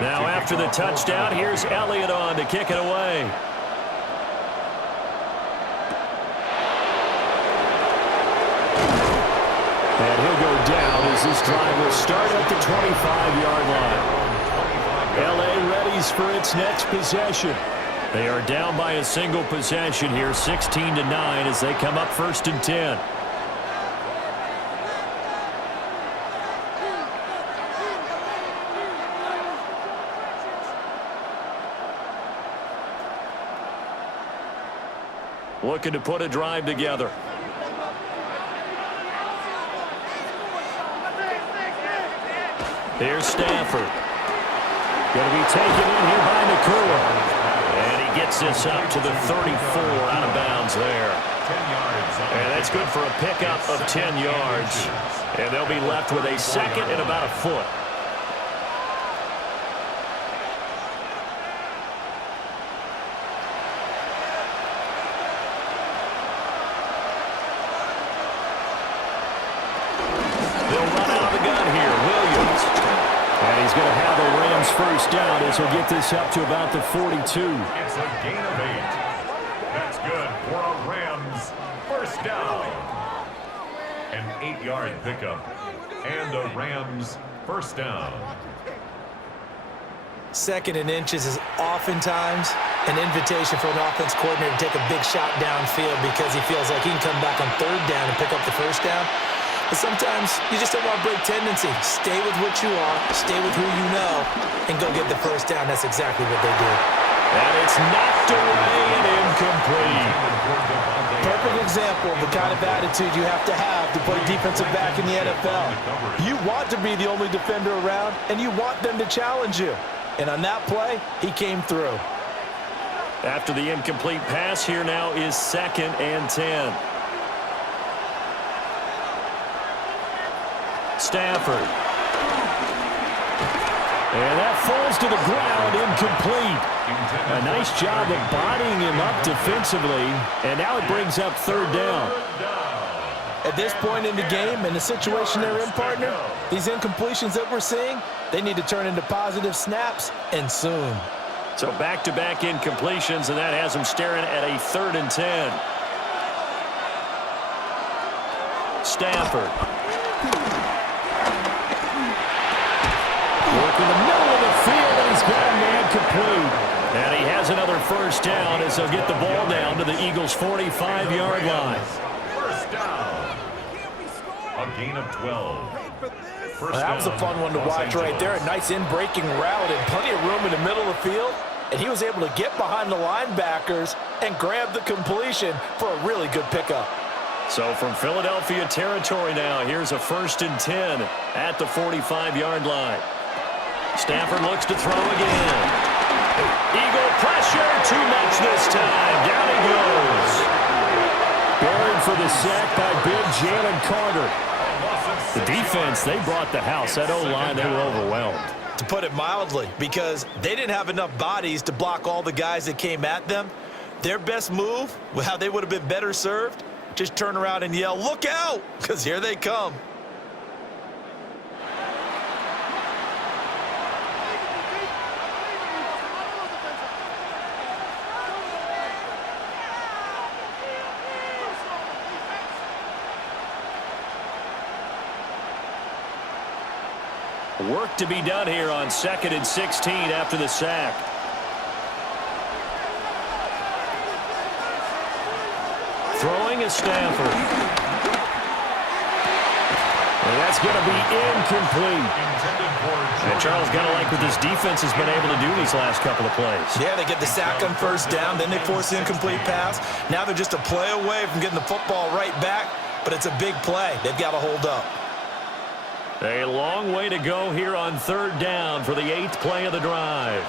Now after the touchdown, here's Elliott on to kick it away. And he'll go down as this drive will start at the 25-yard line. LA readies for its next possession. They are down by a single possession here, 16-9, as they come up 1st and 10. Looking to put a drive together. Here's Stafford. Going to be taken in here by Nakua. And he gets this up to the 34, out of bounds there. And that's good for a pickup of 10 yards. And they'll be left with a 2nd and about a foot. He's going to have a Rams 1st down as he'll get this up to about the 42. It's a gain of 8. That's good for a Rams 1st down. An 8-yard pickup. And a Rams 1st down. 2nd and inches is oftentimes an invitation for an offense coordinator to take a big shot downfield because he feels like he can come back on 3rd down and pick up the 1st down. But sometimes you just don't want to break tendency. Stay with what you are, stay with who you know, and go get the 1st down. That's exactly what they did. And it's knocked away and incomplete. Perfect example of the kind of attitude you have to play defensive back in the NFL. You want to be the only defender around, and you want them to challenge you. And on that play, he came through. After the incomplete pass, here now is 2nd and 10. Stafford. And that falls to the ground, incomplete. A nice job of bodying him up defensively, and now it brings up 3rd down. At this point in the game, in the situation they're in, partner, these incompletions that we're seeing, they need to turn into positive snaps, and soon. So back-to-back incompletions, and that has them staring at a 3rd and 10. Stafford. incomplete. And he has another first down as they'll get the ball down to the Eagles' 45-yard line. First down. A gain of 12. Well, that was a fun one to watch right there. A nice in-breaking route and plenty of room in the middle of the field. And he was able to get behind the linebackers and grab the completion for a really good pickup. So from Philadelphia territory now, here's a 1st and 10 at the 45-yard line. Stafford looks to throw again. Eagle pressure, too much this time. Down he goes. Buried for the sack by big Jalen Carter. The defense, they brought the house. That O-line, they were overwhelmed. To put it mildly, because they didn't have enough bodies to block all the guys that came at them. Their best move, how they would have been better served, just turn around and yell, "Look out!" because here they come. Work to be done here on 2nd and 16 after the sack. Throwing is Stafford. And that's going to be incomplete. And Charles got to like what this defense has been able to do these last couple of plays. Yeah, they get the sack on first down, then they force the incomplete pass. Now they're just a play away from getting the football right back, but it's a big play. They've got to hold up. A long way to go here on 3rd down for the 8th play of the drive.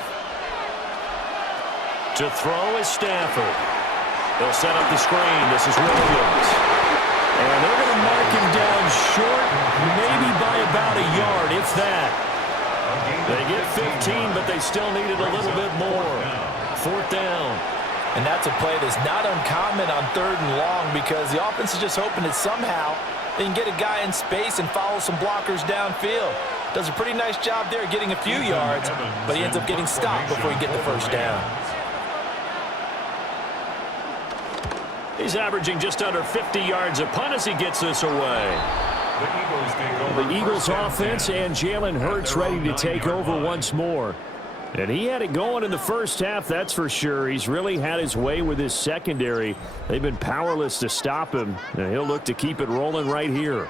To throw is Stafford. They'll set up the screen. This is Williams. And they're going to mark him down short, maybe by about a yard, if that. They get 15, but they still needed a little bit more. 4th down. And that's a play that's not uncommon on 3rd and long because the offense is just hoping that somehow they can get a guy in space and follow some blockers downfield. Does a pretty nice job there getting a few yards, but he ends up getting stopped before he gets the first down. He's averaging just under 50 yards a punt as he gets this away. The Eagles offense and Jalen Hurts ready to take over once more. And he had it going in the first half, that's for sure. He's really had his way with his secondary. They've been powerless to stop him, and he'll look to keep it rolling right here.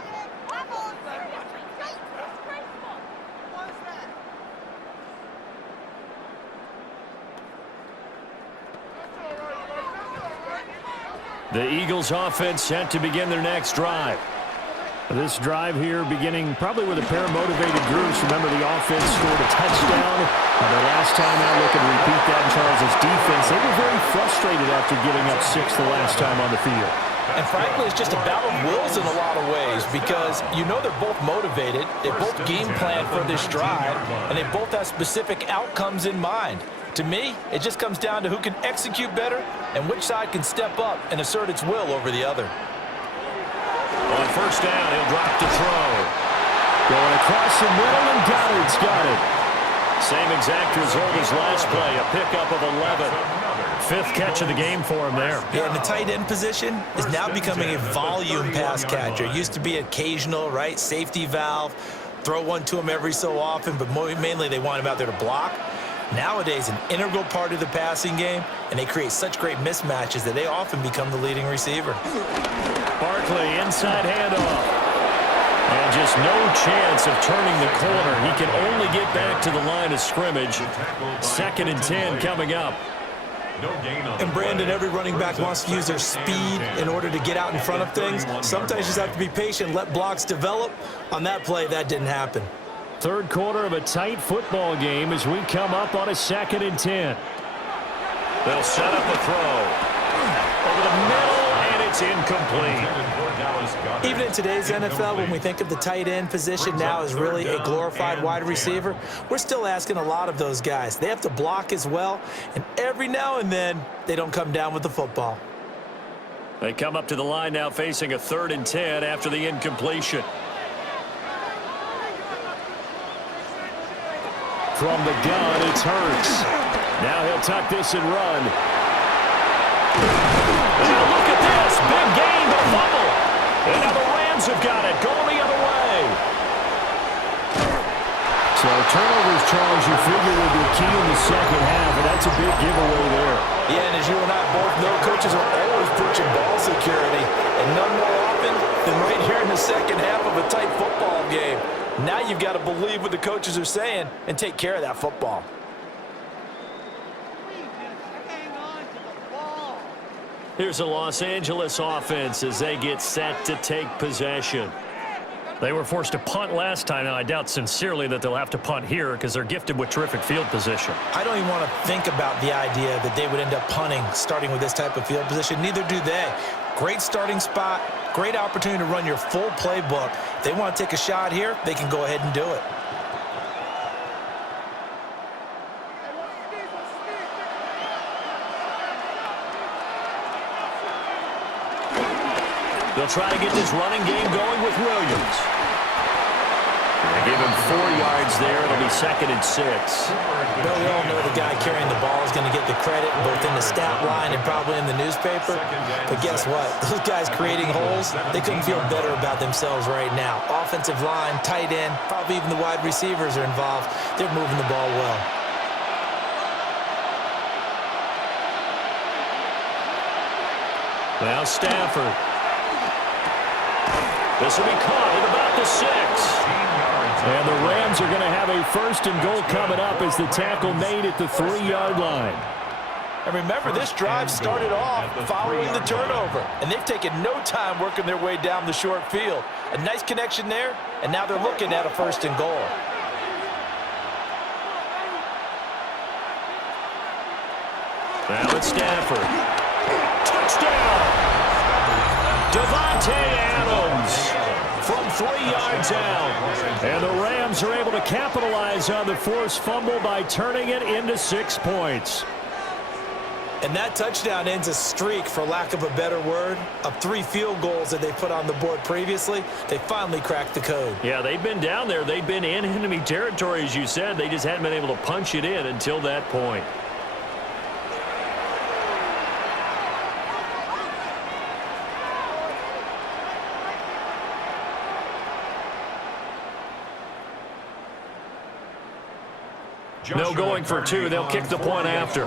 The Eagles offense set to begin their next drive. This drive here beginning probably with a pair of motivated groups. Remember, the offense scored a touchdown. Their last time out, looking to repeat that in Charles' defense. They were very frustrated after giving up 6 the last time on the field. And frankly, it's just a battle of wills in a lot of ways because you know they're both motivated. They both game plan for this drive, and they both have specific outcomes in mind. To me, it just comes down to who can execute better and which side can step up and assert its will over the other. On 1st down, he'll drop to throw. Going across the middle, and Goddard's got it. Same exact result as last play, a pickup of 11. 5th catch of the game for him there. Yeah, and the tight end position is now becoming a volume pass catcher. It used to be occasional, right, safety valve, throw one to him every so often, but mainly they want him out there to block. Nowadays, an integral part of the passing game, and they create such great mismatches that they often become the leading receiver. Barkley, inside handoff. And just no chance of turning the corner. He can only get back to the line of scrimmage. 2nd and 10 coming up. And Brandon, every running back wants to use their speed in order to get out in front of things. Sometimes you just have to be patient, let blocks develop. On that play, that didn't happen. 3rd quarter of a tight football game as we come up on a 2nd and 10. They'll set up a throw. Over the middle, and it's incomplete. Even in today's NFL, when we think of the tight end position now as really a glorified wide receiver, we're still asking a lot of those guys. They have to block as well, and every now and then, they don't come down with the football. They come up to the line now facing a 3rd and 10 after the incompletion. From the gun, it's Hurts. Now he'll tuck this and run. Now look at this. Big gain, but fumble. And now the Rams have got it. Going the other way. So turnovers, Charles, you figure will be key in the second half, and that's a big giveaway there. Yeah, and as you and I both know, coaches are always preaching ball security, and none more often than right here in the second half of a tight football game. Now you've got to believe what the coaches are saying and take care of that football. Here's the Los Angeles offense as they get set to take possession. They were forced to punt last time, and I doubt sincerely that they'll have to punt here because they're gifted with terrific field position. I don't even want to think about the idea that they would end up punting starting with this type of field position. Neither do they. Great starting spot, great opportunity to run your full playbook. If they want to take a shot here, they can go ahead and do it. They'll try to get this running game going with Williams. They give him 4 yards there. It'll be 2nd and 6. But we all know the guy carrying the ball is going to get the credit both in the stat line and probably in the newspaper. But guess what? Those guys creating holes, they couldn't feel better about themselves right now. Offensive line, tight end, probably even the wide receivers are involved. They're moving the ball well. Now Stafford. This will be caught at about the 6. And the Rams are going to have a 1st and goal coming up as the tackle made at the 3-yard line. And remember, this drive started off following the turnover, and they've taken no time working their way down the short field. A nice connection there, and now they're looking at a 1st and goal. Now it's Stafford. Touchdown! Davante Adams from 3 yards out. And the Rams are able to capitalize on the forced fumble by turning it into 6 points. And that touchdown ends a streak, for lack of a better word, of 3 field goals that they put on the board previously. They finally cracked the code. Yeah, they've been down there. They've been in enemy territory, as you said. They just hadn't been able to punch it in until that point. No going for 2. They'll kick the point after.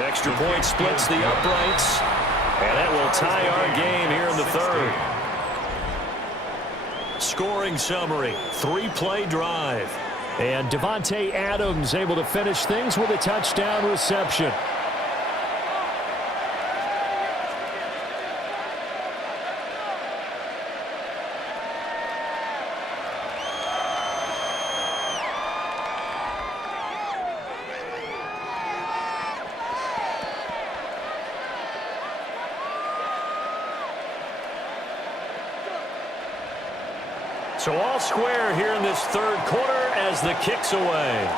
Extra point splits the uprights. And that will tie our game here in the 3rd. Scoring summary, 3-play drive. And Davante Adams able to finish things with a touchdown reception. So all square here in this 3rd quarter as the kick's away.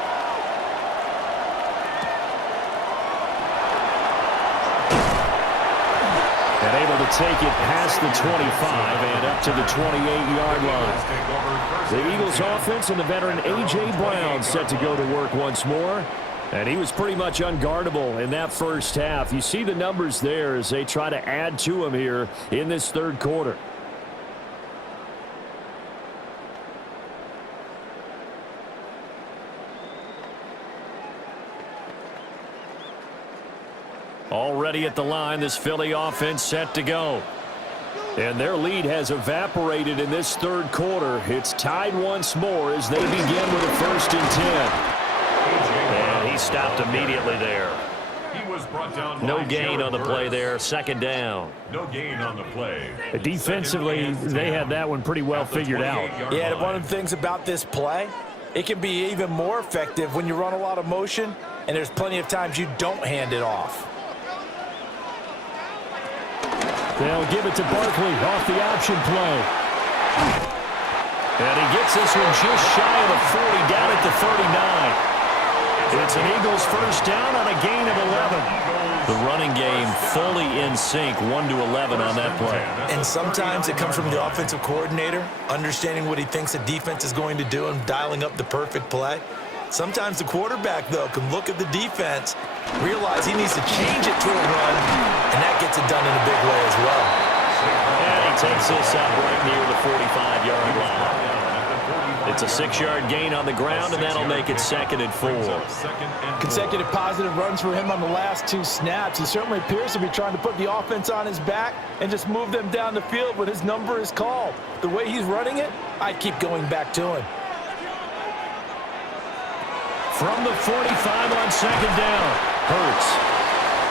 And able to take it past the 25 and up to the 28-yard line. The Eagles offense and the veteran A.J. Brown set to go to work once more. And he was pretty much unguardable in that first half. You see the numbers there as they try to add to him here in this 3rd quarter. Already at the line, this Philly offense set to go. And their lead has evaporated in this 3rd quarter. It's tied once more as they begin with a 1st and 10. And he stopped immediately there. He was brought down. No gain on the play there. 2nd down. No gain on the play. Defensively, they had that one pretty well figured out. Yeah, and one of the things about this play, it can be even more effective when you run a lot of motion, and there's plenty of times you don't hand it off. They'll give it to Barkley off the option play. And he gets this one just shy of the 40, down at the 39. It's an Eagles 1st down on a gain of 11. The running game fully in sync, 1-11 on that play. And sometimes it comes from the offensive coordinator, understanding what he thinks the defense is going to do and dialing up the perfect play. Sometimes the quarterback, though, can look at the defense, realize he needs to change it to a run, and that gets it done in a big way as well. And he takes this up right near the 45-yard line. It's a 6-yard gain on the ground, and that'll make it 2nd and 4. Consecutive positive runs for him on the last 2 snaps. He certainly appears to be trying to put the offense on his back and just move them down the field when his number is called. The way he's running it, I'd keep going back to him. From the 45 on 2nd down, Hurts.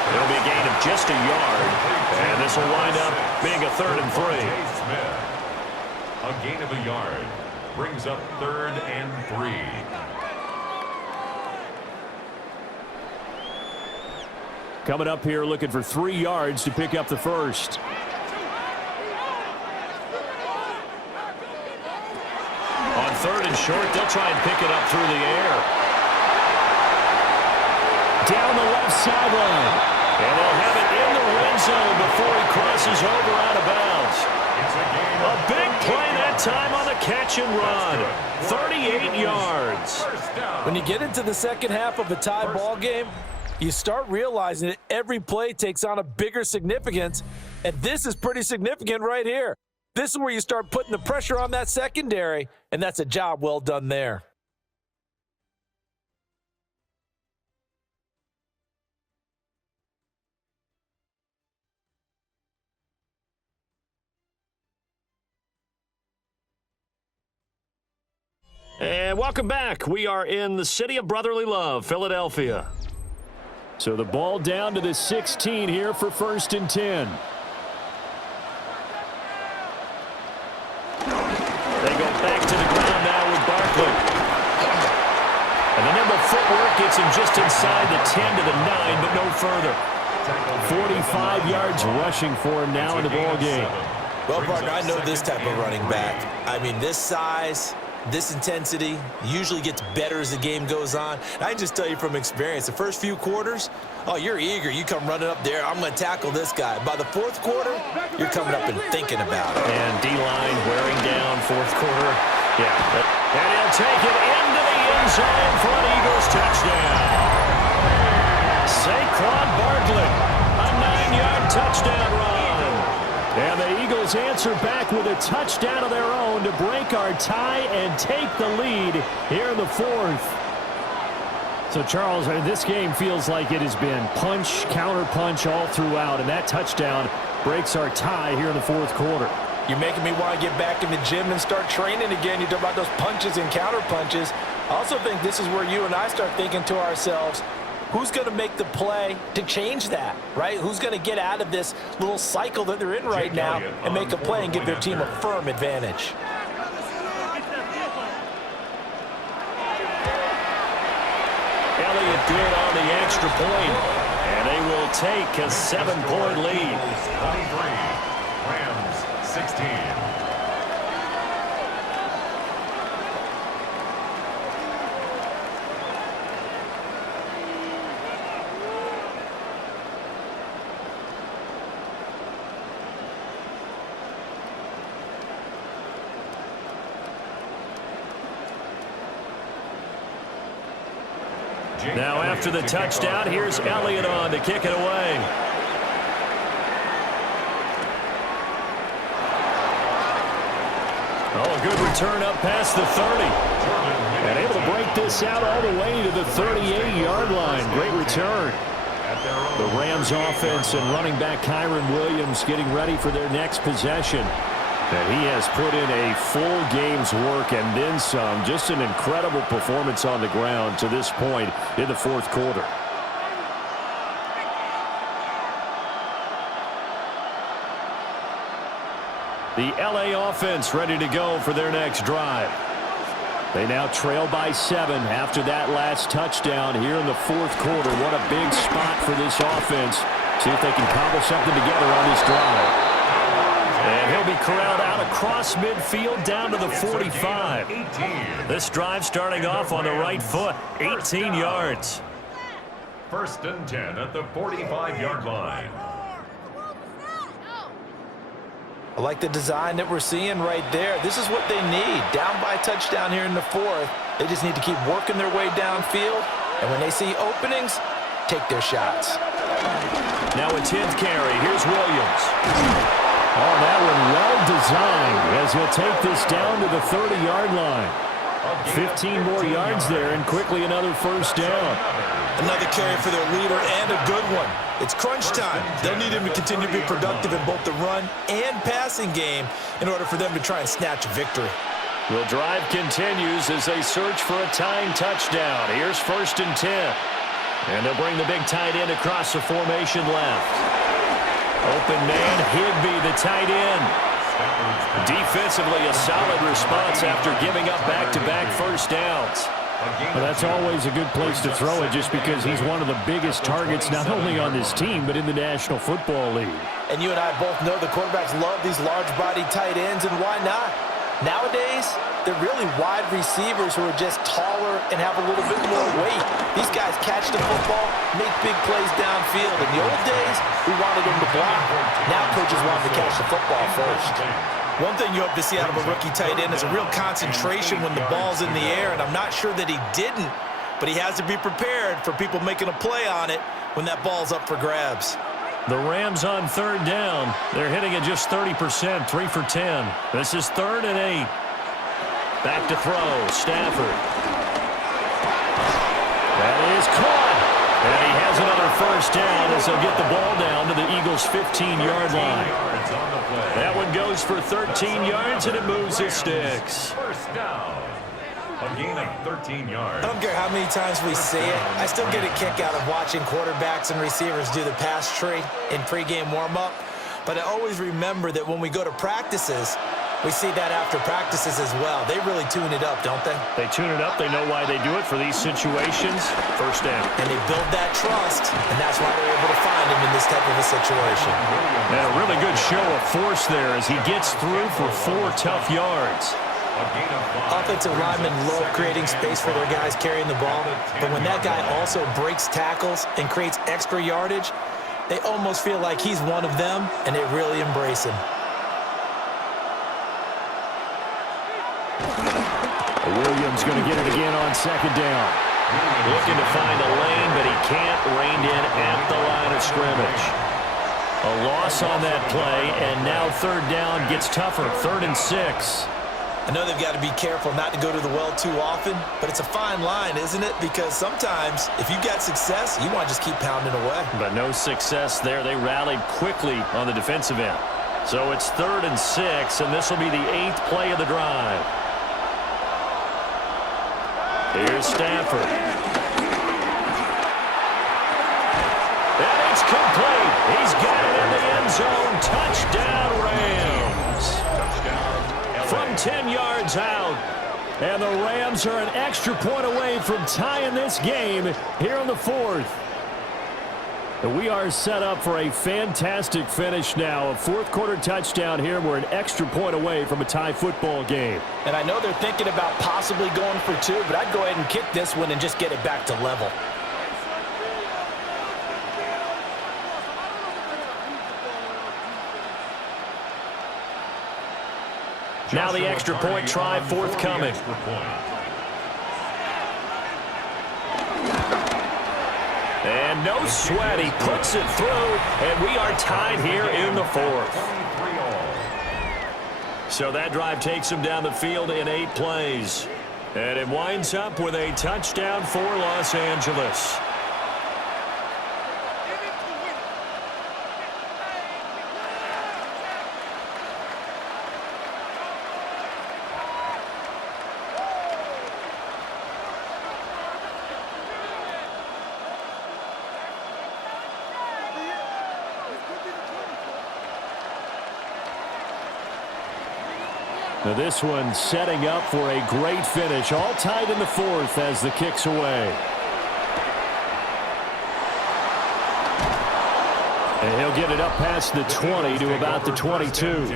It'll be a gain of just a yard, and this will wind up being a 3rd and 3. A gain of a yard brings up 3rd and 3. Coming up here looking for 3 yards to pick up the first. On 3rd and short, they'll try and pick it up through the air. Down the left sideline. And they'll have it in the red zone before he crosses over out of bounds. A big play that time on the catch and run. 38 yards. When you get into the second half of a tie ball game, you start realizing that every play takes on a bigger significance, and this is pretty significant right here. This is where you start putting the pressure on that secondary, and that's a job well done there. And welcome back. We are in the city of brotherly love, Philadelphia. So the ball down to the 16 here for 1st and 10. They go back to the ground now with Barkley. And the nimble footwork gets him just inside the 10 to the 9, but no further. 45 yards rushing for him now in the ball game. Well, partner, I know this type of running back. I mean, this size, this intensity usually gets better as the game goes on. And I can just tell you from experience, the first few quarters, oh, you're eager. You come running up there, I'm going to tackle this guy. By the 4th quarter, you're coming up and thinking about it. And D-line wearing down 4th quarter. Yeah. And he'll take it into the end zone for an Eagles touchdown. Saquon Barkley, a 9-yard touchdown run. And the Eagles answer back with a touchdown of their own to break our tie and take the lead here in the 4th. So, Charles, this game feels like it has been punch, counter punch all throughout, and that touchdown breaks our tie here in the 4th quarter. You're making me want to get back in the gym and start training again. You talk about those punches and counter punches. I also think this is where you and I start thinking to ourselves, who's going to make the play to change that, right? Who's going to get out of this little cycle that they're in right now and make a play and give their team a firm advantage? Elliott good on the extra point, and they will take a 7-point lead. 23, Rams 16. Now after the touchdown, here's Elliott on to kick it away. Oh, a good return up past the 30. And able to break this out all the way to the 38-yard line. Great return. The Rams offense and running back Kyron Williams getting ready for their next possession. And he has put in a full game's work and then some. Just an incredible performance on the ground to this point in the 4th quarter. The LA offense ready to go for their next drive. They now trail by 7 after that last touchdown here in the 4th quarter. What a big spot for this offense. See if they can cobble something together on this drive. And he'll be corralled out across midfield down to the 45. This drive starting off on the right foot, 18 yards. 1st and 10 at the 45-yard line. I like the design that we're seeing right there. This is what they need. Down by a touchdown here in the 4th. They just need to keep working their way downfield. And when they see openings, take their shots. Now a 10th carry. Here's Williams. Oh, that one well designed as he'll take this down to the 30-yard line. 15 more yards there and quickly another first down. Another carry for their leader and a good one. It's crunch time. They'll need him to continue to be productive in both the run and passing game in order for them to try and snatch a victory. The drive continues as they search for a tying touchdown. Here's 1st and 10. And they'll bring the big tight end across the formation left. Open man, Higbee, the tight end. Defensively, a solid response after giving up back-to-back first downs. Well, that's always a good place to throw it just because he's one of the biggest targets not only on this team but in the National Football League. And you and I both know the quarterbacks love these large-bodied tight ends, and why not? Nowadays, they're really wide receivers who are just taller and have a little bit more weight. These guys catch the football, make big plays downfield. In the old days, we wanted them to block. Now coaches want them to catch the football first. One thing you hope to see out of a rookie tight end is a real concentration when the ball's in the air, and I'm not sure that he didn't, but he has to be prepared for people making a play on it when that ball's up for grabs. The Rams on 3rd down. They're hitting at just 30%, 3 for 10. This is 3rd and 8. Back to throw, Stafford. That is caught. And he has another first down as they'll get the ball down to the Eagles' 15-yard line. That one goes for 13 yards, and it moves the sticks. First down. A gain of 13 yards. I don't care how many times we see it. I still get a kick out of watching quarterbacks and receivers do the pass tree in pregame warm-up. But I always remember that when we go to practices, we see that after practices as well. They really tune it up, don't they? They tune it up. They know why they do it for these situations. First down. And they build that trust, and that's why they're able to find him in this type of a situation. And a really good show of force there as he gets through for 4 tough yards. Offensive linemen love creating space for their guys carrying the ball, but when that guy also breaks tackles and creates extra yardage, they almost feel like he's one of them, and they really embrace him. Williams going to get it again on 2nd down. Looking to find a lane, but he can't. Reined in at the line of scrimmage. A loss on that play, and now 3rd down gets tougher. 3rd and 6. I know they've got to be careful not to go to the well too often, but it's a fine line, isn't it? Because sometimes, if you got success, you want to just keep pounding away. But no success there. They rallied quickly on the defensive end. So it's 3rd and 6, and this will be the 8th play of the drive. Here's Stafford. And it's complete. He's got it in the end zone. Touchdown, Rams. From 10 yards out. And the Rams are an extra point away from tying this game here in the 4th. We are set up for a fantastic finish now. A 4th quarter touchdown here. We're an extra point away from a tie football game. And I know they're thinking about possibly going for 2, but I'd go ahead and kick this one and just get it back to level. Now the extra point try forthcoming. And no sweat, he puts it through, and we are tied here in the 4th. So that drive takes him down the field in 8 plays. And it winds up with a touchdown for Los Angeles. Now this one setting up for a great finish. All tied in the 4th as the kick's away. And he'll get it up past the 20 to about the 22.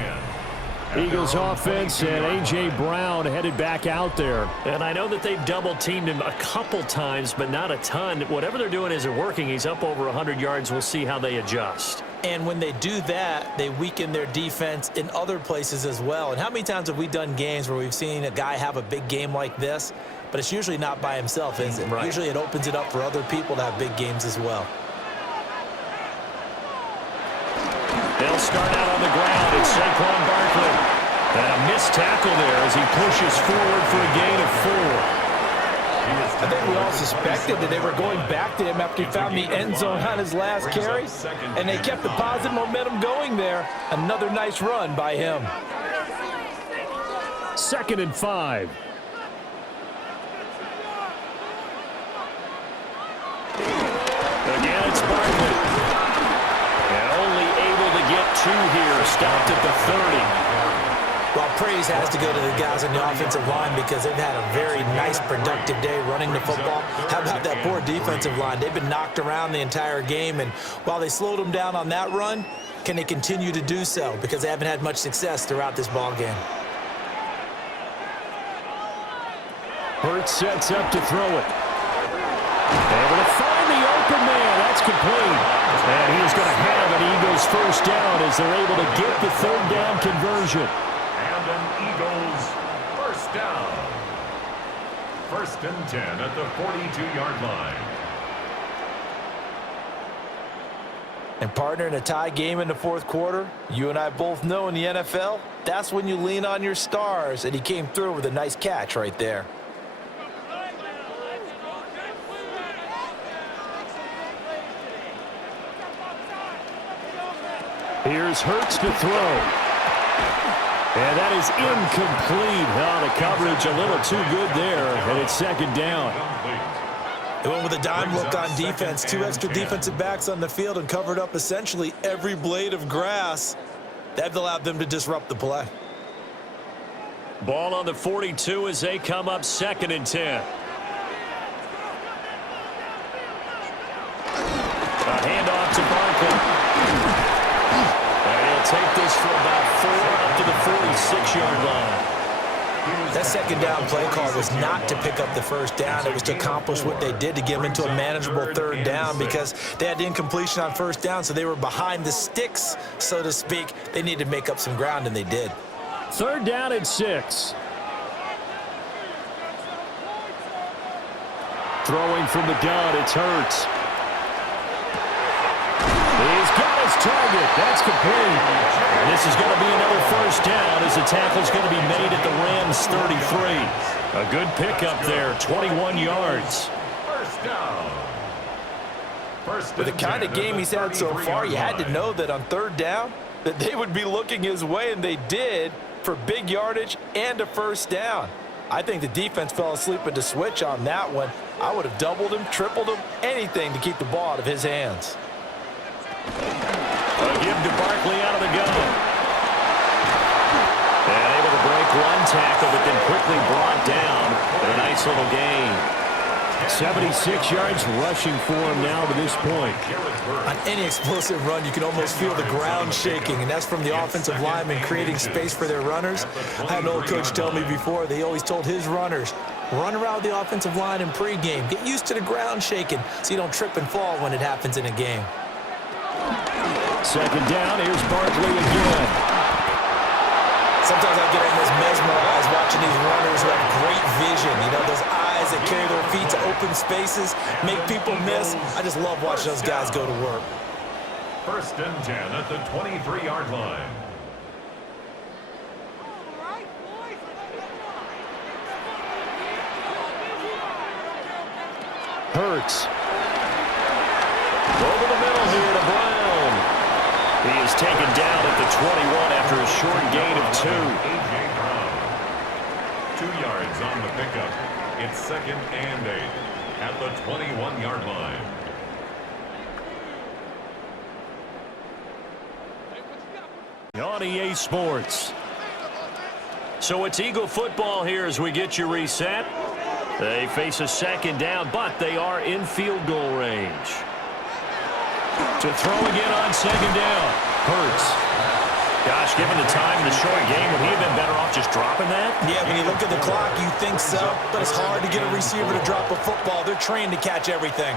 Eagles offense and A.J. Brown headed back out there. And I know that they've double-teamed him a couple times, but not a ton. Whatever they're doing isn't working. He's up over 100 yards. We'll see how they adjust. And when they do that, they weaken their defense in other places as well. And how many times have we done games where we've seen a guy have a big game like this, but it's usually not by himself, is it? Right. Usually it opens it up for other people to have big games as well. They'll start out on the ground. It's Saquon Barkley. And a missed tackle there as he pushes forward for a gain of 4. I think we all suspected that they were going back to him after he found the end zone on his last carry, and they kept the positive momentum going there. Another nice run by him. 2nd and 5. Again, it's Barkley. And only able to get 2 here. Stopped at the 30. Well, praise has to go to the guys on the offensive line because they've had a very nice, productive day running the football. How about that poor defensive line? They've been knocked around the entire game, and while they slowed them down on that run, can they continue to do so? Because they haven't had much success throughout this ball game. Hurts sets up to throw it. Able to find the open man. That's complete. And he's going to have an Eagles first down as they're able to get the 3rd down conversion. And an Eagles first down. 1st and 10 at the 42-yard line. And partner, in a tie game in the 4th quarter, you and I both know in the NFL, that's when you lean on your stars, and he came through with a nice catch right there. Here's Hurts to throw. And that is incomplete. Oh, the coverage a little too good there, and it's 2nd down. They went with a dime look on defense. 2 extra defensive backs on the field and covered up essentially every blade of grass. That allowed them to disrupt the play. Ball on the 42 as they come up 2nd and 10. A handoff to Barkley. Take this for about 4 up to the 46-yard line. That 2nd down play call was not to pick up the 1st down. It was to accomplish what they did to get them into a manageable 3rd down because they had the incompletion on 1st down, so they were behind the sticks, so to speak. They needed to make up some ground, and they did. 3rd down and 6. Throwing from the gun, it's Hurts. He's got his target. That's complete. And this is going to be another 1st down as the tackle's going to be made at the Rams 33. A good pickup there, 21 yards. First down. With the kind of game he's had so far, you had to know that on 3rd down that they would be looking his way, and they did, for big yardage and a 1st down. I think the defense fell asleep at the switch on that one. I would have doubled him, tripled him, anything to keep the ball out of his hands. A give to Barkley out of the gun. And able to break 1 tackle, but then quickly brought down. And a nice little gain. 76 yards rushing for him now to this point. On any explosive run, you can almost feel the ground shaking, and that's from the offensive linemen creating space for their runners. I had an old coach tell me before, they always told his runners, run around the offensive line in pregame. Get used to the ground shaking so you don't trip and fall when it happens in a game. 2nd down, here's Barkley again. Sometimes I get almost mesmerized watching these runners who have great vision. You know, those eyes that carry their feet to open spaces, make people miss. I just love watching those guys go to work. 1st and 10 at the 23-yard line. Hurts. Over the middle here to Brown. He is taken down at the 21 after a short gain of 2. A.J. Brown. 2 yards on the pickup. It's 2nd and 8 at the 21-yard line. On EA Sports. So it's Eagle football here as we get you reset. They face a 2nd down, but they are in field goal range. To throw again on 2nd down. Hurts. Gosh, given the time in the short game, would he have been better off just dropping that? Yeah, when you look at the clock, you think so, but it's hard to get a receiver to drop a football. They're trained to catch everything.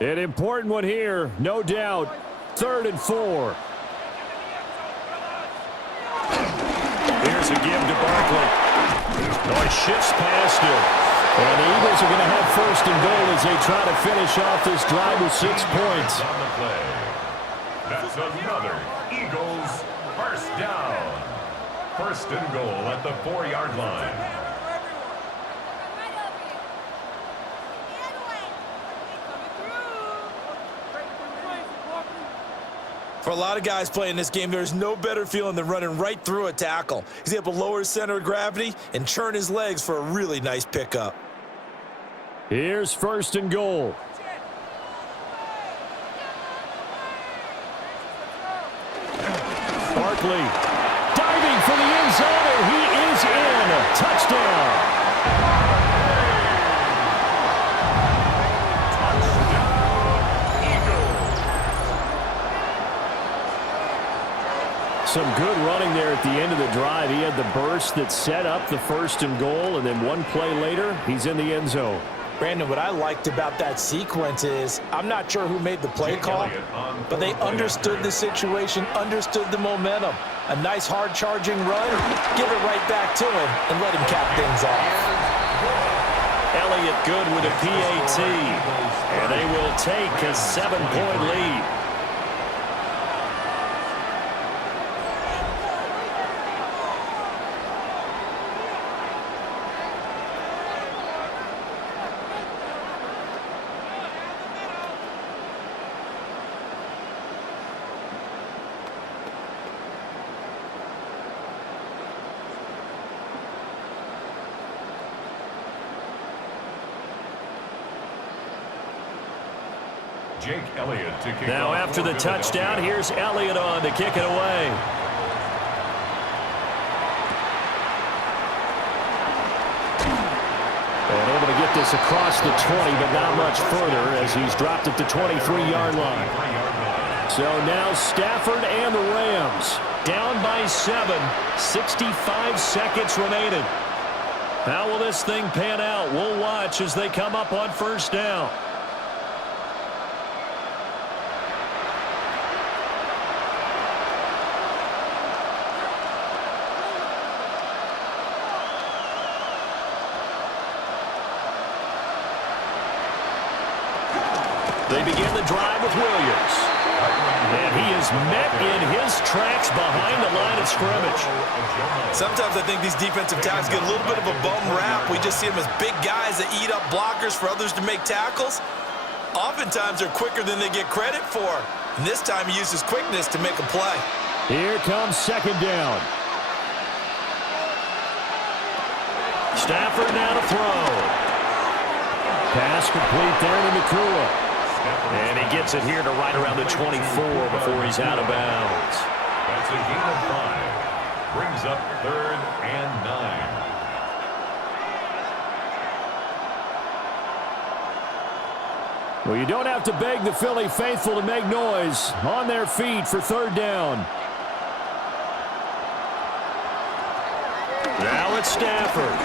An important one here, no doubt. 3rd and 4. Here's a give to Barkley. Oh, he shifts past him. And the Eagles are going to have first and goal as they try to finish off this drive with 6 points. On the play. That's another Eagles first down. First and goal at the 4-yard line. For a lot of guys playing this game, there's no better feeling than running right through a tackle. He's able to lower his center of gravity and churn his legs for a really nice pickup. Here's first and goal. Barkley diving for the end zone, and he is in. Touchdown. Some good running there at the end of the drive. He had the burst that set up the first and goal, and then one play later, he's in the end zone. Brandon, what I liked about that sequence is I'm not sure who made the play call, but they understood the situation, understood the momentum. A nice hard-charging run, give it right back to him, and let him cap things off. Elliott good with a PAT, and they will take a 7-point lead. Jake Elliott to kick Now off after the touchdown, here's Elliott on to kick it away. And able to get this across the 20, but not much further as he's dropped it to 23-yard line. So now Stafford and the Rams down by 7, 65 seconds remaining. How will this thing pan out? We'll watch as they come up on first down. They begin the drive with Williams. And he is met in his tracks behind the line of scrimmage. Sometimes I think these defensive tackles get a little bit of a bum rap. We just see them as big guys that eat up blockers for others to make tackles. Oftentimes they're quicker than they get credit for. And this time he uses quickness to make a play. Here comes second down. Stafford now to throw. Pass complete there to Nakua. And he gets it here to right around the 24 before he's out of bounds. That's a gain of 5. Brings up 3rd and 9. Well, you don't have to beg the Philly faithful to make noise. On their feet for third down. Now it's Stafford.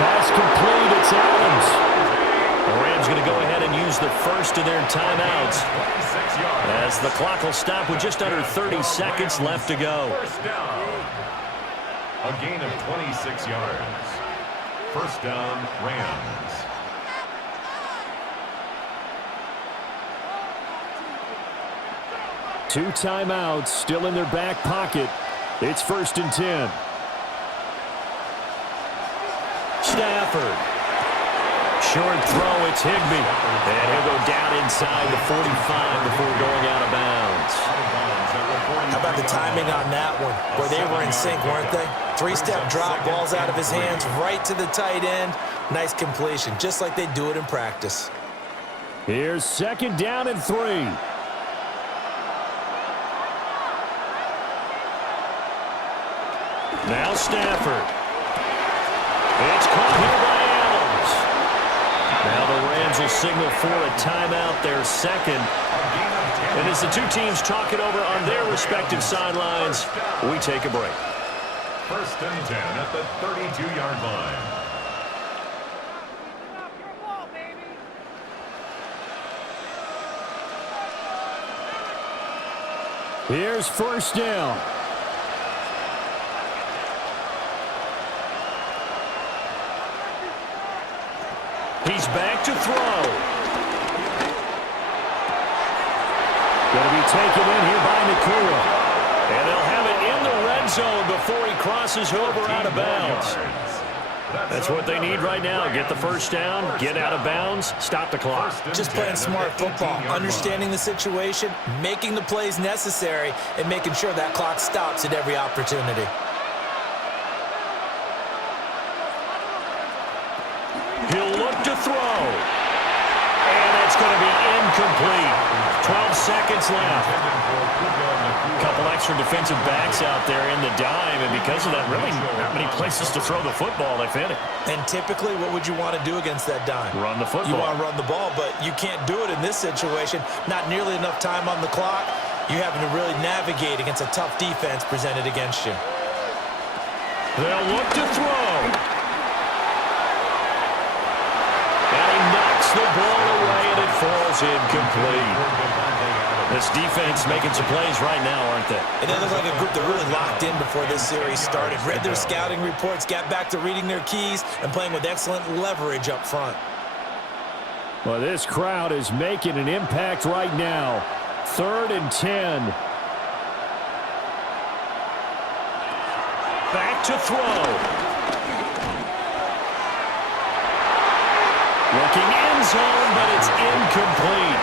Pass complete, it's Adams. The Rams going to go ahead and use the first of their timeouts as the clock will stop with just under 30 seconds left to go. First down. A gain of 26 yards. First down, Rams. Two timeouts still in their back pocket. It's 1st and 10. Stafford. Short throw, it's Higbee. And he'll go down inside the 45 before going out of bounds. How about the timing on that one? Boy, they were in sync, weren't they? 3-step drop, balls out of his hands, right to the tight end. Nice completion, just like they do it in practice. Here's second down and 3. Now Stafford. It's caught here by Adams. Now the Rams will signal for a timeout, their second. And as the two teams talk it over on their respective sidelines, we take a break. 1st and 10 at the 32-yard line. Here's first down. He's back to throw. Going to be taken in here by Nakua. And they'll have it in the red zone before he crosses over out of bounds. That's what they need right now. Get the first down, get out of bounds, stop the clock. Just playing smart football, understanding the situation, making the plays necessary, and making sure that clock stops at every opportunity. He'll look to throw. And it's going to be incomplete. 12 seconds left. A couple extra defensive backs out there in the dime, and because of that, really not many places to throw the football. They've hit it. And typically, what would you want to do against that dime? Run the football. You want to run the ball, but you can't do it in this situation. Not nearly enough time on the clock. You're having to really navigate against a tough defense presented against you. They'll look to throw. And he knocks the ball away, and it falls incomplete. This defense making some plays right now, aren't they? And they look like a group that really locked in before this series started. Read their scouting reports, got back to reading their keys, and playing with excellent leverage up front. Well, this crowd is making an impact right now. 3rd and 10. Back to throw. Looking end zone, but it's incomplete.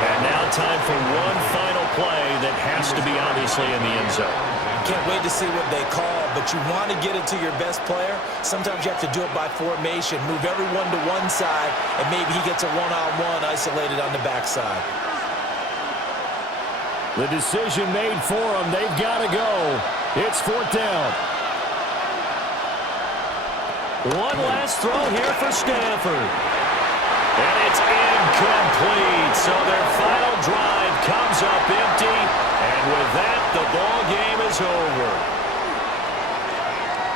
And now time for one final play that has to be obviously in the end zone. Can't wait to see what they call, but you want to get it to your best player. Sometimes you have to do it by formation. Move everyone to one side, and maybe he gets a one-on-one isolated on the backside. The decision made for them. They've got to go. It's 4th down. One last throw here for Stanford. And it's incomplete. So their final drive comes up empty. And with that, the ball game is over.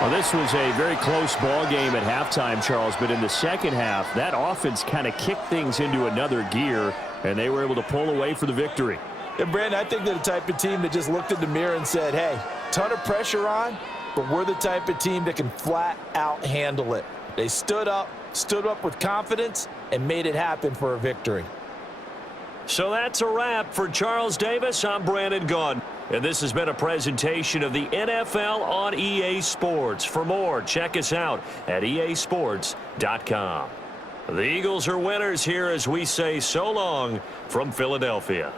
Well, this was a very close ball game at halftime, Charles, but in the second half, that offense kind of kicked things into another gear, and they were able to pull away for the victory. And Brandon, I think they're the type of team that just looked in the mirror and said, hey, ton of pressure on, but we're the type of team that can flat out handle it. They stood up with confidence, and made it happen for a victory. So that's a wrap for Charles Davis. I'm Brandon Gaudin, and this has been a presentation of the NFL on EA Sports. For more, check us out at easports.com. The Eagles are winners here as we say so long from Philadelphia.